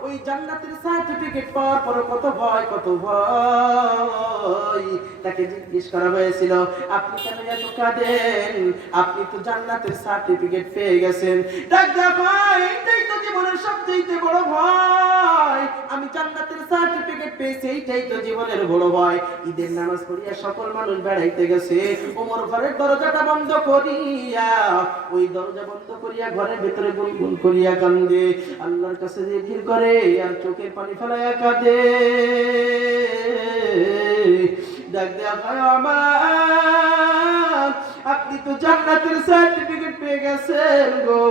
ওই জান্নাতের সার্টিফিকেট পাওয়ার পর কত ভয়, কত ভয়। তাকে জিজ্ঞেস করা হয়েছিল, আপনি কেন এত কাঁদেন? আপনি তো জান্নাতের সার্টিফিকেট পেয়ে গেছেন। ডাক দেয়া ভাই, এটাই তো জীবনের সবচেয়ে বড় ভয়। আমি জান্নাতের সার্টিফিকেট পেয়েছি, এইটাই তো জীবনের বড় ভয়। ঈদের নামাজ পড়িয়া সকল মানুষ বেড়াইতে গেছে, ওমর ঘরের দরজাটা বন্ধ করিয়া, ওই দরজা বন্ধ করিয়া ঘরের ভিতরে গুনগুন করিয়া কান্দে, আল্লাহর কাছে জিকির করে আর চোখের পানি ফেলাইয়া কাঁদে। ডাক দেয়া ভাই আমার, আপনি তো জান্নাতের সার্টিফিকেট পেয়ে গেছেন গো,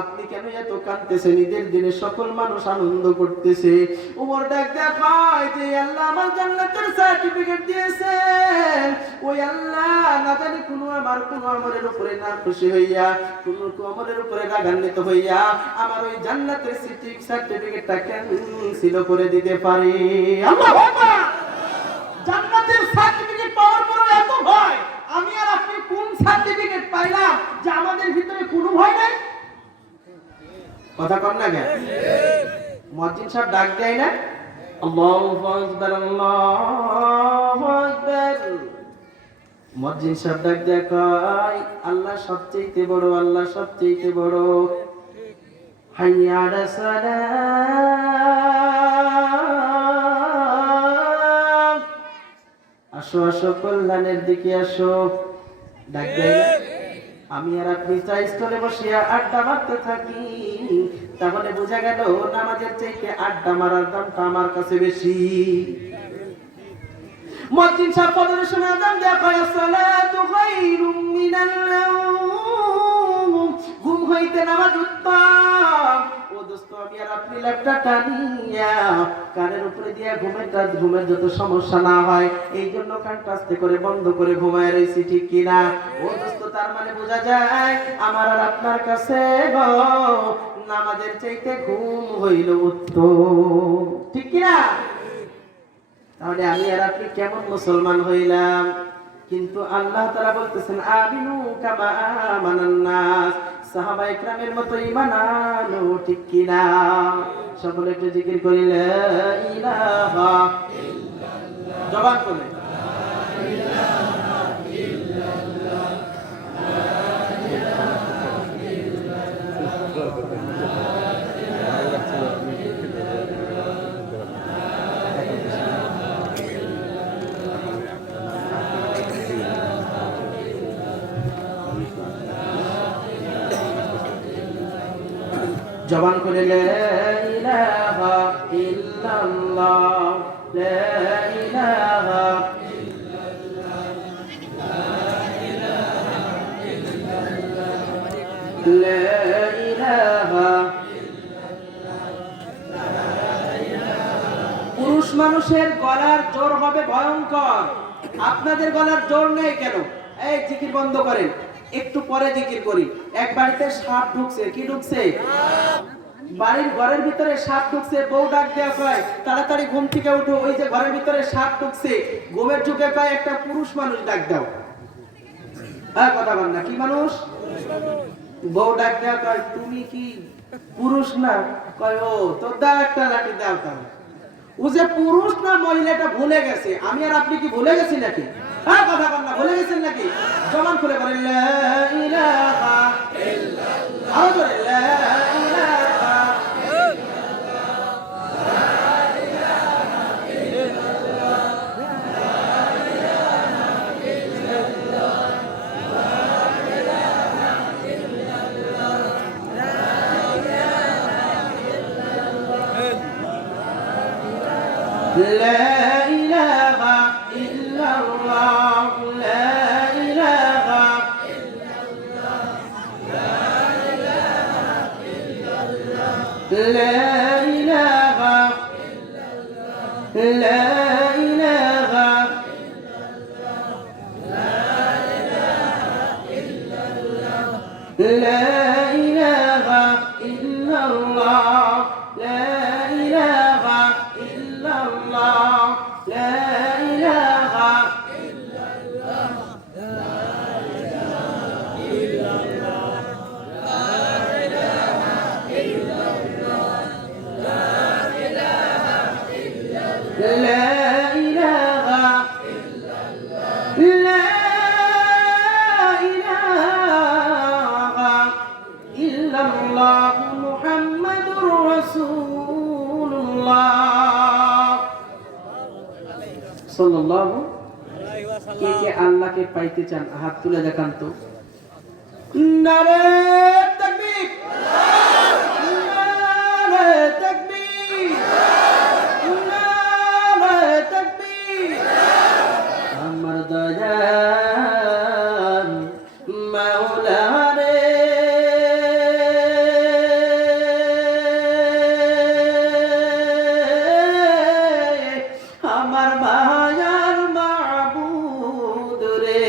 আপনি কেন এত কাঁদতেছেন? ঈদের দিনে সকল মানুষ আনন্দ করতেছে। ওমর ডাক দেয়া কয় যে আল্লাহ আমার জান্নাতের সার্টিফিকেট দিয়েছেন, ওই আল্লাহ না জানি কোনো আমলের উপরে না খুশি হইয়া, কোনো আমলের উপরে রাগান্বিত হইয়া আমার ওই জান্নাতের সার্টিফিকেটটা ক্যান্সেল করে দিতে পারে। আল্লাহু আকবার। জান্নাতের সার্টিফিকেট পাওয়ার পরও এত ভয়, আমি আর আপনি কোন সার্টিফিকেট পাইলাম যে আমাদের ভিতরে কোনো ভয় নাই? কথা কর না কেন? মুয়াজ্জিন সাহেব ডাক দেয় না, আল্লাহু আকবার, আল্লাহু আকবার। মুয়াজ্জিন সাহেব ডাক দেয় কয়, আল্লাহ সবচেয়ে বড়, আল্লাহ সবচেয়ে বড়। হাইয়া আলাস সালাম, আসো আসো কল্যাণের দিকে আসো। ডাক দেয় না? আমি আর আপনি চাই স্থলে বসিয়া আড্ডা মারতে থাকি, তাহলে বোঝা গেল নামাজের চাইতে আড্ডা মারার দামটা আমার কাছে বেশি। মুয়াজ্জিন সাহেব ফজরের সময় আযান দেয়া কয়, আসসালাতু খায়রুম মিনান নাওম, ঘুম হইতে নামাজ উত্তম। ও দোস্ত, আমি আর আপনি ল্যাপটপ টানিয়া কানের উপরে দিয়া ঘুমের যত সমস্যা না হয় এই জন্য কানটা আস্তে করে বন্ধ করে ঘুমায় রইছি, ঠিক কিনা? ও দোস্ত, তার মানে বোঝা যায় আমার আর আপনার কাছে নামাজের চাইতে ঘুম হইল উত্তম, ঠিক কিনা? তাহলে আমি আর আপনি কেমন মুসলমান হইলাম? কিন্তু আল্লাহ তাআলা বলতেছেন, আমিনু কামা আমানান নাস, সাহাবায়ে কেরামের মতো ঈমান আনো, ঠিক কিনা? সকলে একটু জিকির করি, লা ইলাহা ইল্লাল্লাহ, জবান করে লা ইলাহা ইল্লাল্লাহ, লা ইলাহা ইল্লাল্লাহ। জবান করে লা ইলাহা ইল্লাল্লাহ, লা ইলাহা ইল্লাল্লাহ, লা ইলাহা ইল্লাল্লাহ, লা ইলাহা ইল্লাল্লাহ। পুরুষ মানুষের গলার জোর হবে ভয়ঙ্কর, আপনাদের গলার জোর নেই কেন? এই জিকির বন্ধ করেন, একটু পরে জিকির করি। এক বাড়িতে সাপ ঢুকছে, কি ঢুকছে? বাড়ির ঘরের ভিতরে সাপ ঢুকছে। বউ ডাক দেয়া কয়, তাড়াতাড়ি ঘুম থেকে উঠো, ওই যে ঘরের ভিতরে সাপ ঢুকছে। ঘুমের চোখে কয়, একটা পুরুষ মানুষ ডাক দাও। হ্যাঁ, কথা বল না, কি মানুষ? বউ ডাক দেয়া কয়, তুমি কি পুরুষ না? কয়, ও তোর দাও একটা লাঠি দাও। তাহলে ও যে পুরুষ না মহিলাটা ভুলে গেছে। আমি আর আপনি কি ভুলে গেছি নাকি? হ্যাঁ, কথা বল না, ভুলে গেছেন নাকি? জবান খুলে বলেন, লা ইলাহা ইল্লাল্লাহ, আরো জোরে, লা ইলাহা ইল্লাল্লাহ, লা ইলাহা ইল্লাল্লাহ, লা ইলাহা ইল্লাল্লাহ, লা ইলাহা ইল্লাল্লাহ, লা ইলাহা ইল্লাল্লাহ, লা ইলাহা لا إله لا إله لا إله إلا الله لا إله إلا الله لا إله لا إله لا إله إلا الله محمد رسول الله صلى الله কে কে আল্লাহকে পাইতে চান হাত তুলে দেখান তো নারে তাকবীর নারে তাকবীর নারে তাকবীর আমার দয়াল মাওলা রে আমার মায়ার মাবুদ রে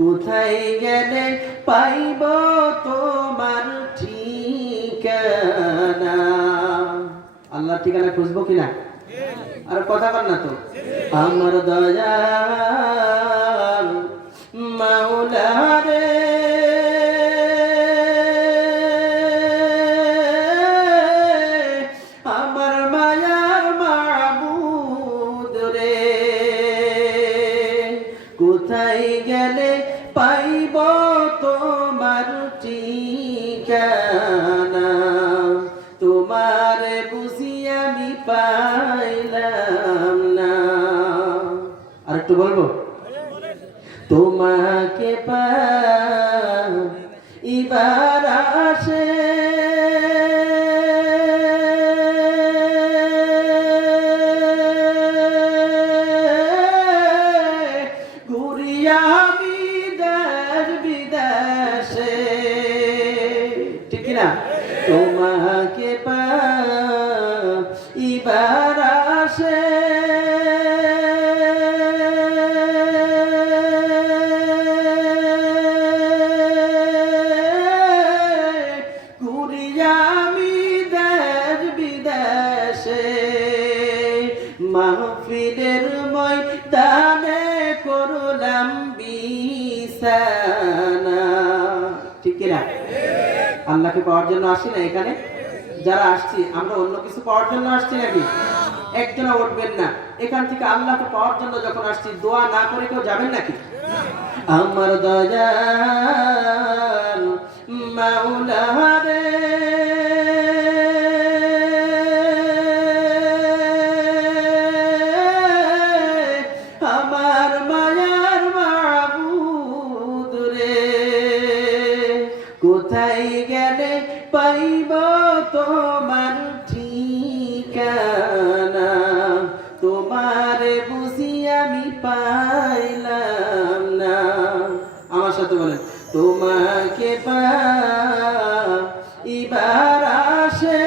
কোথায় গেলে পাইব তোমার ঠিকানা আল্লাহ ঠিকানা খুঁজবো কিনা আর কথা বল না তো আমার দয়াল মাওলা রে আমার মায়ার মাবুদ রে কোথায় গেলে পাইব তোমার ঠিকানা তোমার বুঝি আমি পাইলাম না আর একটু বলবো তোমাকে পাইবার আসে ঘুরিয়া আমি দেশ বিদেশে ঠিক না তোমাকে পাইবার আসে ঘুরিয়া আমি দেশ বিদেশে মাহফিলের ময়দানে করলাম বিছানা ঠিক কিনা আল্লাহকে পাওয়ার জন্য আসি না এখানে যারা আসছি আমরা অন্য কিছু পাওয়ার জন্য আসছি নাকি একজনা উঠবেন না এখান থেকে আল্লাহকে পাওয়ার জন্য যখন আসছি দোয়া না করে কেউ যাবেন নাকি আমার দয়াল মাওলা রে আমার মায়ার মাবুদ রে কোথায় গেলে পাইব তোমার ঠিকানা তোমার বুঝি আমি পাইলাম না আমার সাথে বলেন তোমাকে পাইবার আসে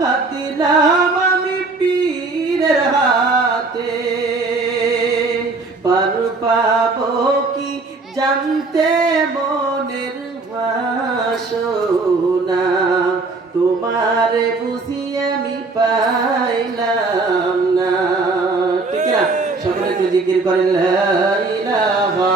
হাত দিলাম আমি পীরের হাতে পার পাবো কি জানতে মনের বাসনা তোমার বুঝি আমি পাইলাম না ঠিক না সকলে একটু জিকির করেন লা ইলাহা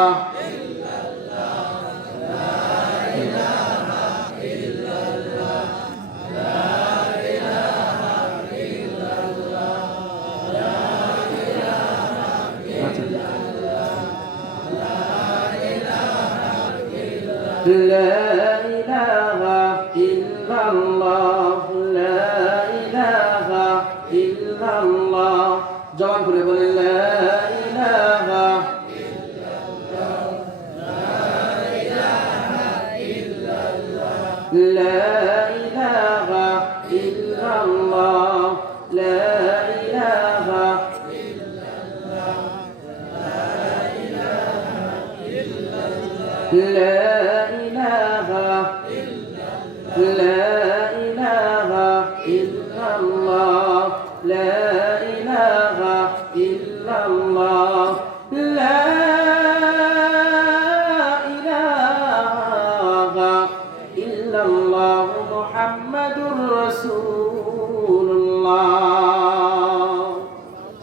لا إله إلا الله لا إله إلا الله জবান খুলে বলেন লা ইলাহা ইল্লাল্লাহ লা ইলাহা ইল্লাল্লাহ লা ইলাহা ইল্লাল্লাহ লা ইলাহা ইল্লাল্লাহ لا إله لا إله إلا الله لا إله إلا الله لا إله إلا الله محمد رسول الله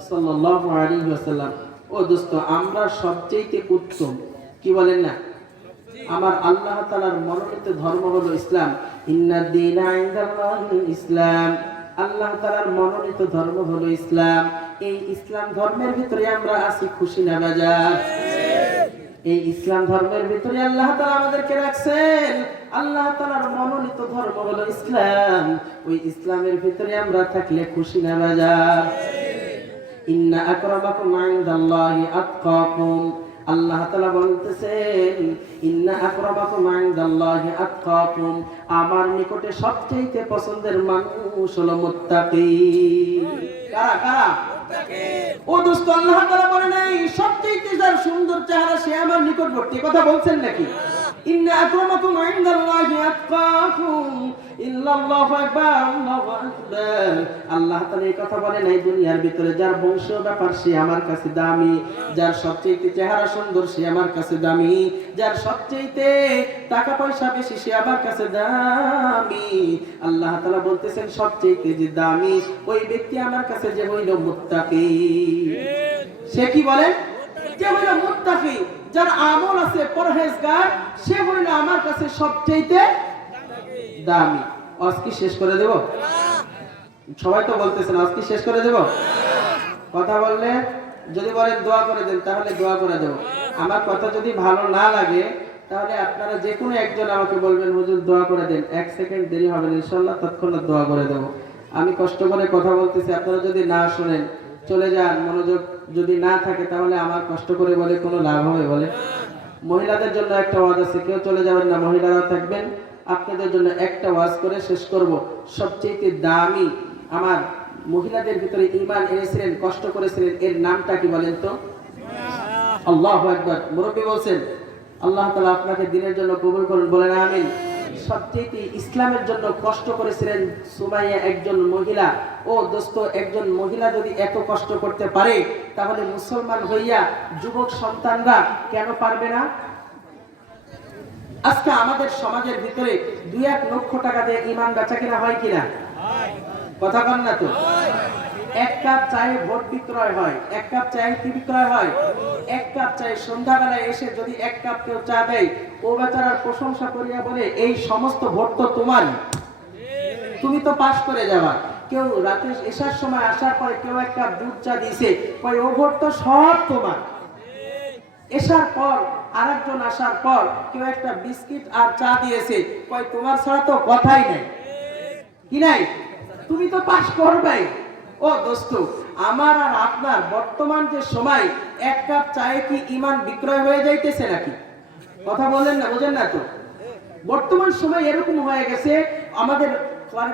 صلى الله عليه وسلم ও দোস্ত আমরা সবচেয়ে উত্তম কি বলেন না আমার আল্লাহ তাআলার মনোনীত ধর্ম হলো ইসলাম ইন্নাদ দীনা ইনদাল্লাহিল ইসলাম আল্লাহ তাআলার মনোনীত ধর্ম হলো ইসলাম এই ইসলাম ধর্মের ভিতরে আমরা আছি খুশি না বাজার এই ইসলাম ধর্মের ভিতরে আল্লাহ তাআলা আমাদেরকে রাখছেন আল্লাহ তাআলার মনোনীত ধর্ম হলো ইসলাম ওই ইসলামের ভিতরে আমরা থাকলে খুশি না বাজার ইন্না আকরামাকুম ইনদাল্লাহি আতকাকুম আল্লাহ তাআলা বলতেছেন ইন্না আকরামাকুম ইনদাল্লাহি আতকাকুম আমার নিকটে সবচেয়ে পছন্দের মানুষ হলো মুত্তাকি কারা কারা মুত্তাকি ও দোস্ত আল্লাহ তাআলা বলেন এই সবচেয়ে যার সুন্দর চেহারা সে আমার নিকটবর্তী কথা বলছেন নাকি ইন্না আকরামাকুম ইনদাল্লাহি আতকাকুম ইল্লাল্লাহু আকবার আল্লাহু আকবার আল্লাহ তাআলা এই কথা বলেন এই দুনিয়ার ভিতরে যার বংশ ব্যাপার সে আমার কাছে দামি যার সবচেয়ে চেহারা সুন্দর সে আমার কাছে দামি যার সবচেয়ে টাকা পয়সা বেশি সে আমার কাছে দামি আল্লাহ তাআলা বলতেছেন সবচেয়ে যে দামি ওই ব্যক্তি আমার কাছে যে হইল মুত্তাকি সে কি বলে যে হইল মুত্তাকি যার আমল আছে পরহেজগার সে হইল আমার কাছে সবচেয়ে দামি আজকে শেষ করে দেব সবাই তো বলতেছেন আজকে শেষ করে দেব কথা বললে যদি বলেন দোয়া করে দেন তাহলে দোয়া করে দেব আমার কথা যদি ভালো না লাগে তাহলে আপনারা যে কোনো একজন আমাকে বলবেন হুজুর দোয়া করে দেন এক সেকেন্ড দেরি হবে না ইনশাআল্লাহ তৎক্ষণাৎ দোয়া করে দেব আমি কষ্ট করে কথা বলতেছি আপনারা যদি না শুনেন চলে যান মনোযোগ যদি না থাকে তাহলে আমার কষ্ট করে বলে কোনো লাভ হবে বলে মহিলাদের জন্য একটা ওয়াজ আছে কেউ চলে যাবেন না মহিলারা থাকবেন আপনাদের জন্য একটা ওয়াজ করে শেষ করব সবচেয়ে দামি আমার মহিলাদের ভিতরে ঈমান এনেছিলেন কষ্ট করেছিলেন এর নামটা কি বলেন তো আল্লাহু আকবার মুরব্বি বলেন আল্লাহ তাআলা আপনাকে দ্বীনের জন্য কবুল করুন বলেন আমিন সবচেয়ে ইসলামের জন্য কষ্ট করেছিলেন সুমাইয়া একজন মহিলা ও দোস্ত একজন মহিলা যদি এত কষ্ট করতে পারে তাহলে মুসলমান হইয়া যুবক সন্তানরা কেন পারবে না আজকে আমাদের সমাজের ভিতরে 2-1 লক্ষ টাকা দিয়ে ঈমান বেচা কিনা হয় কিনা কথা বল না তো এক কাপ চায়ে ভোট বিক্রয় হয় এক কাপ চায়ে কি বিক্রয় হয় এক কাপ চায়ে সন্ধ্যাবেলায় এসে যদি এক কাপ কেউ চা দেয় ও বেচারার প্রশংসা করিয়া বলে এই সমস্ত ভোট তো তোমারই তুমি তো পাস করে যাবা কেউ রাতে এসার সময় আসার পরে কেউ এক কাপ দুধ চা দিয়েছে কই ও ভোট তো সব তোমার এসার পর আরেকজন আসার পর কেউ একটা বিস্কিট আর চা দিয়েছে কই তোমার ছাড়া তো কথাই নাই কি নাই তুমি তো পাস করবেই ও দোস্ত আমার আর আপনার বর্তমান যে সময় এক কাপ চায়ে কি ঈমান বিক্রয় হয়ে যাইতেছে নাকি কথা বলেন না বুঝেন না তো বর্তমান সময় এরকম হয়ে গেছে আমাদের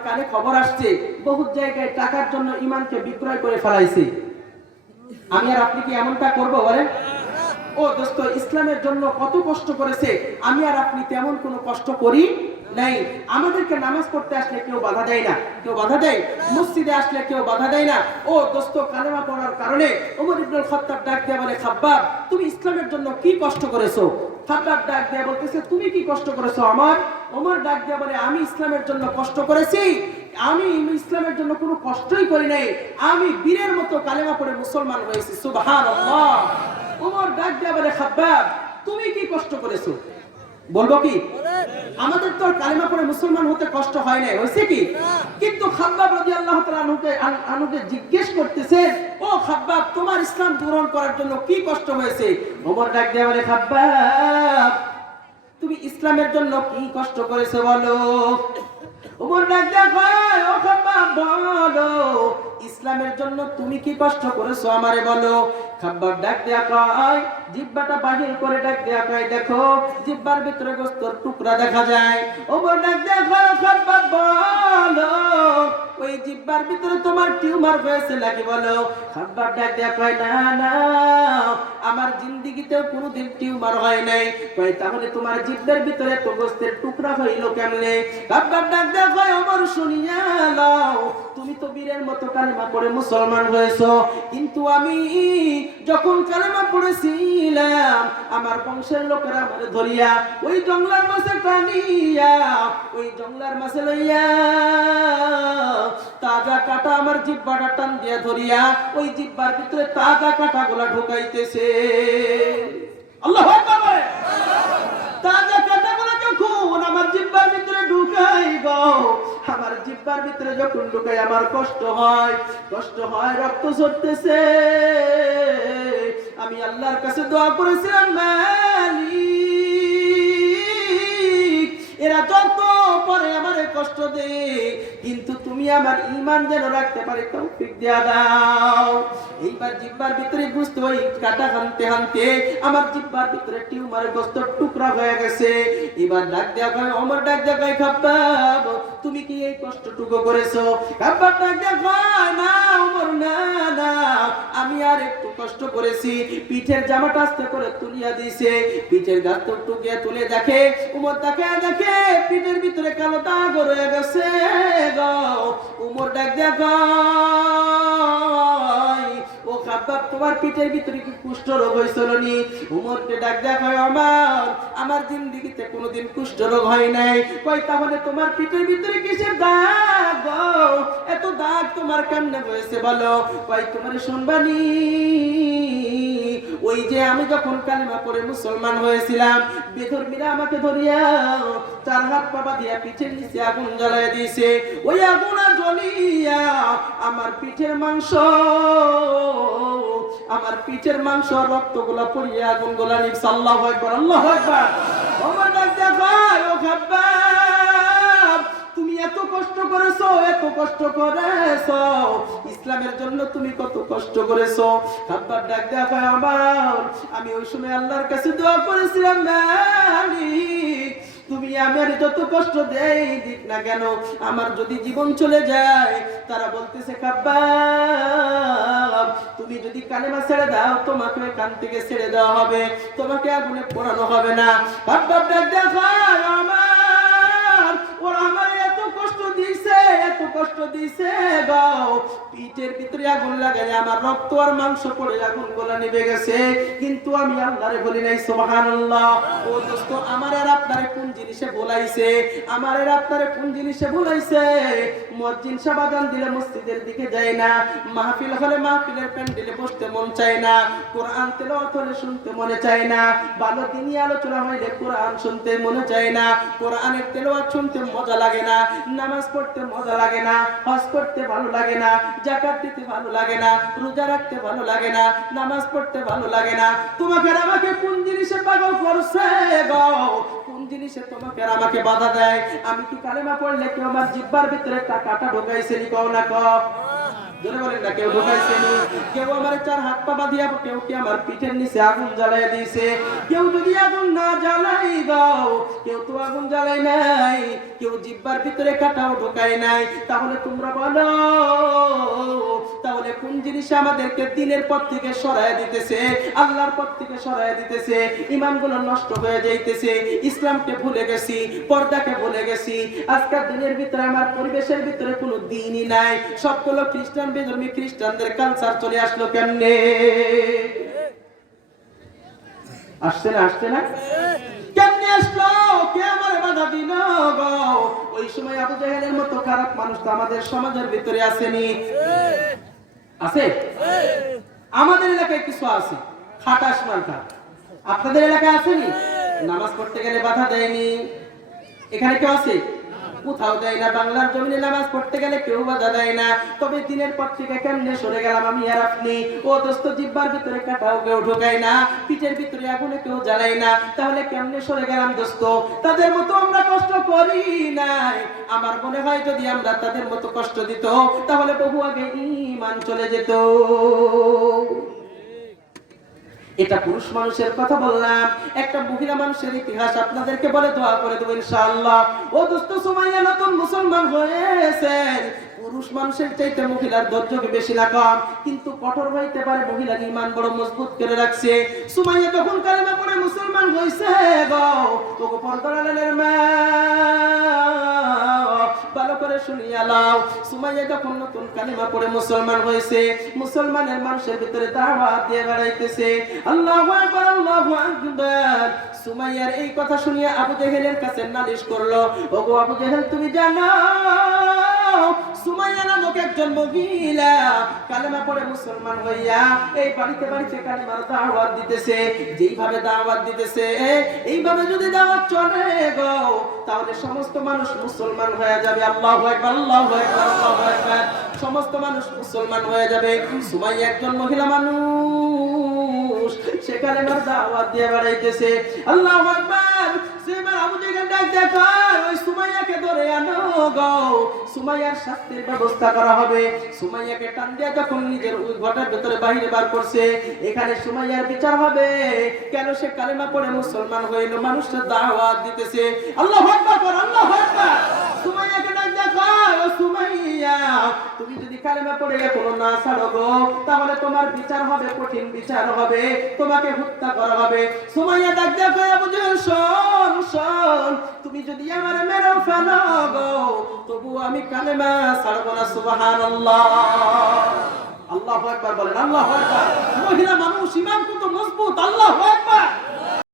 কানে খবর আসছে বহুত জায়গায় টাকার জন্য ঈমানকে বিক্রয় করে ফেলাইছে আমি আর আপনি কি এমনটা করব বলেন ও দোস্ত ইসলামের জন্য কত কষ্ট করেছে আমি আর আপনি তেমন কোনো কষ্ট করি নাই আমাদেরকে নামাজ পড়তে আসলে কেউ বাধা দেয় না কেউ বাধা দেয় মসজিদে আসলে কেউ বাধা দেয় না ও দোস্ত কালেমা পড়ার কারণে ওমর ইবনুল খাত্তাব ডাক দিয়ে বলে খাব্বাব তুমি ইসলামের জন্য কি কষ্ট করেছো খাব্বাব ডাক দিয়ে বলতেছে তুমি কি কষ্ট করেছো আমার ওমর ডাক দিয়ে বলে আমি ইসলামের জন্য কষ্ট করেছি আমি ইসলামের জন্য কোনো কষ্টই করি নাই আমি বীরের মতো কালেমা পড়ে মুসলমান হয়েছি সুবহানাল্লাহ ওমর ডাক দিয়ে বলে খাব্বাব তুমি কি কষ্ট করেছো বলবো কি আমাদের তো কালেমা পড়ে মুসলমান হতে কষ্ট হয় না হইছে কি কিন্তু খাব্বাব রাদিয়াল্লাহু তাআলা আনহুকে জিজ্ঞেস করতেছে ও খাব্বাব তোমার ইসলাম গ্রহণ করার জন্য কি কষ্ট হয়েছে ওমর ডাক দিয়ে বলে খাব্বাব তুমি ইসলামের জন্য কি কষ্ট করেছো বলো ওমর ডাক দিয়ে কয় ও খাব্বাব বলো ইসলামের জন্য তুমি কি কষ্ট করেছো আমারে বলো খাব্বাব ডাক দিয়ে কয় জিহ্বাটা বাহির করে ডাক দেয়া কয় দেখো জিহ্বার ভিতরে গোশতের টুকরা দেখা যায়। ওমর ডাক দেয়া কয় খাব্বাব বলো ওই জিহ্বার ভিতরে তোমার টিউমার হয়েছে নাকি বলো। খাব্বাব ডাক দেয়া কয় না না আমার জিন্দেগিতেও কোনোদিন টিউমার হয় নাই। কয় তাহলে তোমার জিহ্বার ভিতরে তো গোশতের টুকরা হইলো কেমনে? খাব্বাব ডাক দেয়া কয় ওমর শুনিয়া লও তুমি তো বীরের মতো কালেমা পড়ে মুসলমান হয়েছো, কিন্তু আমি যখন কালেমা পড়েছিলাম আমার বংশের লোকেরা আমারে ধরিয়া ওই জঙ্গলার মাছে টানিয়া ওই জঙ্গলার মাছে লইয়া তাজা কাটা আমার জিহ্বাটা টান দিয়া ধরিয়া ওই জিহ্বার ভিতরে তাজা কাটাগুলা ঢুকাইতেছে। আল্লাহু আকবার বলে। তাজা কাটাগুলা যখন আমার জিহ্বার ভিতরে ঢুকাইব আমার জিহ্বার ভিতরে যখন ঢুকাই আমার কষ্ট হয় রক্ত ঝরতেছে। আমি আল্লাহর কাছে দোয়া করেছিলাম মালিক এরা যত পরে আমারে কষ্ট দে কিন্তু তুমি আমার ঈমান যেন রাখতে পারে তৌফিক দিয়া দাও। এইবার জিহ্বার ভিতরে গোশত ওই কাটা হানতে আমার জিহ্বার ভিতরে টিউমারের গোশতের টুকরা হয়ে গেছে। এবার ডাক দেয়া কয় ওমর ডাক দেয়া কয় খাব্বাব তুমি কি এই কষ্টটুকু করেছো? খাব্বাব ডাক দেয়া কয় না ওমর না না আমি আর একটু কষ্ট করেছি। পিঠের জামাটা আস্তে করে তুলিয়া দিয়েছে, পিঠের গাছটুকু তুলে দেখে ওমর দেখে পিঠের ভিতরে কালো দাগ রয়ে গেছে গো। ওমর ডাক দেয়া কয় ও খাব্বাব তোমার পিঠের ভিতরে কি কুষ্ঠ রোগ হয়েছিল নি? ওমরকে ডাক দেয়া কয় আমার জিন্দেগিতে কোনোদিন কুষ্ঠ রোগ হয় নাই। কয় তাহলে তোমার পিঠের ভিতরে কিসের দাগ গো? এত দাগ তোমার কেমনে হয়েছে বলো? কয় তোমার শুনবানি ওই যে আমি যখন কালেমা পড়ে মুসলমান হয়েছিলাম বেধর্মীরা আমাকে ধরিয়া চার হাত পা দিয়া পিঠের নিচে আগুন জ্বালায় দিয়েছে। ওই আগুন জ্বলিয়া আমার পিঠের মাংস রক্তগুলা পড়িয়া আগুন গোলা নিভছে। আল্লাহু আকবার আল্লাহু আকবার। ওমর ডাক দেয়া কয় ও খাব্বাব তুমি এত কষ্ট করেছো ইসলামের জন্য তুমি কত কষ্ট করেছো। খাব্বাব ডাক দেয়া কয় আমি ওই সময় আল্লাহর কাছে দোয়া করেছিলাম মালিক তুমি আমার যত কষ্ট দেই দিক না কেন আমার যদি জীবন চলে যায় তারা বলতেছে খাব্বাব তুমি যদি কালেমা ছেড়ে দাও তোমাকে কান থেকে ছেড়ে দেওয়া হবে, তোমাকে আগুনে পোড়ানো হবে না। খাব্বাব ডাক দেয়া কয় ওরা আমার এত কষ্ট দিছে গাও পিঠের ভিতরে আগুন লাগাই আমার রক্ত আর মাংস পড়ে আগুন গোলা নিভে গেছে, কিন্তু আমি আল্লাহরে বলি নাই সুবহানাল্লাহ। ও দোস্ত আমার আর আপনারে কোন জিনিসে ভুলাইছে? মুয়াজ্জিন সাহেব আযান দিলে মসজিদের দিকে যায় না, মাহফিল হলে মাহফিলের প্যান্ডেলে বসতে মন চায় না, কোরআন তেলাওয়াত হলে শুনতে মনে চায় না, ভালো দিনী আলোচনা হইলে কোরআন শুনতে মনে চায় না, কোরআনের তেলাওয়াত শুনতে মজা লাগে না, নামাজ পড়তে মজা লাগে না, হজ করতে ভালো লাগে না, যাকাত দিতে ভালো লাগে না, রোজা রাখতে ভালো লাগে না, নামাজ পড়তে ভালো লাগে না। তোমাকে আর আমাকে কোন জিনিসে পাগল করছে গো? কোন জিনিসে তোমাকে আর আমাকে বাধা দেয়? আমি কি কালেমা পড়লে কেউ আমার জিহ্বার ভিতরে কাঁটা ঢোকাইছে নি? কও না কও জোরে বলেন না। কেউ ঢোকাইছে নি? কেউ আমার চার হাত পা বাঁধিয়া কেউ কি আমার পিঠের নিচে আগুন জ্বালাইয়া দিয়েছে? কেউ যদি আগুন না জ্বালাই দাও, কেউ তো আগুন জ্বালাই নাই, কেউ জিহ্বার ভিতরে কাঁটাও ঢোকায় নাই, তাহলে তোমরা বলো তাহলে কোন জিনিস আমাদেরকে দিনের পথ থেকে সরাইয়া দিতেছে, আল্লাহর পথ থেকে সরাইয়া দিতেছে, ঈমানগুলো নষ্ট হয়ে যাইতেছে, ইসলামকে ভুলে গেছি, পর্দাকে ভুলে গেছি। আজকের দিনের ভিতরে আমার পরিবেশের ভিতরে কোনো দিনই নাই, সবগুলো খ্রিস্টান বেধর্মী খ্রিস্টানদের কালচার চলে আসলো কেমনে? আসছে না কেমনে আসলো? কে আমার বাধা দিল গো? ওই সময় আবু জাহেলের মতো খারাপ মানুষ তো আমাদের সমাজের ভিতরে আসেনি? আছে? আমাদের এলাকায় কিছু আছে খাটাস মার্কা, আপনাদের এলাকায় আসেনি? নামাজ পড়তে গেলে বাধা দেয়নি, এখানে কেউ আছে? কোথাও দেয় না। বাংলার জমিনে নামাজ পড়তে গেলে কেউ বাধা দেয় না। তবে দিনের পর থেকে কেমনে সরে গেলাম আমি আর আপনি? ও দোস্ত জিহ্বার ভিতরে কাঁটাও কেউ ঢোকায় না, পিঠের ভিতরে আগুনে কেউ জ্বালায় না, তাহলে কেমনে সরে গেলাম দোস্ত? তাদের মতো আমরা কষ্ট করি নাই। আমার মনে হয় যদি আমরা তাদের মতো কষ্ট দিত তাহলে বহু আগে ঈমান চলে যেত। এটা পুরুষ মানুষের কথা বললাম, একটা মহিলা মানুষের ইতিহাস আপনাদেরকে বলে দোয়া করে দেবো ইনশাআল্লাহ। ও দোস্ত, সুমাইয়া নতুন মুসলমান হয়েছেন। পুরুষ মানুষের চাইতে মহিলার ধৈর্য বেশি না কম, কিন্তু কঠোর হইতে পারে, মহিলার ঈমান বড় মজবুত করে রাখছে। সুমাইয়া যখন কালেমা পড়ে মুসলমান হইছে গো, তোকে পর্দার মা ভালো করে শুনিয়া লাও। সুমাইয়া যখন নতুন কালেমা পড়ে মুসলমান হয়েছে, মুসলমানের মানুষের ভিতরে দাওয়াত দিয়ে বেড়াইতেছে। আল্লাহু আকবার, আল্লাহু আকবার। সুমাইয়ার এই কথা শুনিয়া আবু জেহেলের কাছে নালিশ করলো, ওগো আবু জেহেল, তুমি জানো সুমাইয়া নামক একজন মহিলা কালেমা পড়ে মুসলমান হইয়া এই বাড়িতে বাড়িতে কালেমার দাওয়াত দিতেছে। যেইভাবে দাওয়াত দিতেছে, এইভাবে যদি দাওয়াত চলে গো, তাহলে সমস্ত মানুষ মুসলমান হয়ে যাবে। আল্লাহু আকবার, আল্লাহু আকবার, আল্লাহু আকবার। সমস্ত মানুষ মুসলমান হয়ে যাবে। সুমাইয়া একজন মহিলা মানুষ, সে কালেমার দাওয়াত দিয়ে বেড়াইতেছে। আল্লাহু আকবার। সেবার আবু জেহেল ডাক দেখো, ওই সুমাইয়াকে ধরে আনো গো, সুমাইয়ার শাস্তির ব্যবস্থা করা হবে। সুমাইয়াকে টান দিয়ে যখন নিজের ওই ঘরের ভিতরে বাইরে বার করছে, এখানে সুমাইয়ার বিচার হবে। কেন সে কালেমা পড়ে মুসলমান হইল, মানুষের দাওয়াত দিতেছে। আল্লাহু আকবার, আল্লাহু আকবার। সুমাইয়াকে ডাক দেখো, ও সুমাইয়া, তুমি যদি কালেমা পড়ে এখনো না ছাড়ো গো, তাহলে তোমার বিচার হবে, কঠিন বিচার হবে, তোমাকে হত্যা করা হবে। সুমাইয়া ডাক দেখো, আবু জেহেল শোন শোন, তুমি যদি আমার মেরেও ফেলো গো, তবু আমি কালেমা ছাড়বো না। সুবহানাল্লাহ, আল্লাহু আকবার বলেন, আল্লাহু আকবার। মহিলা মানুষ ঈমান কত মজবুত, আল্লাহু আকবার।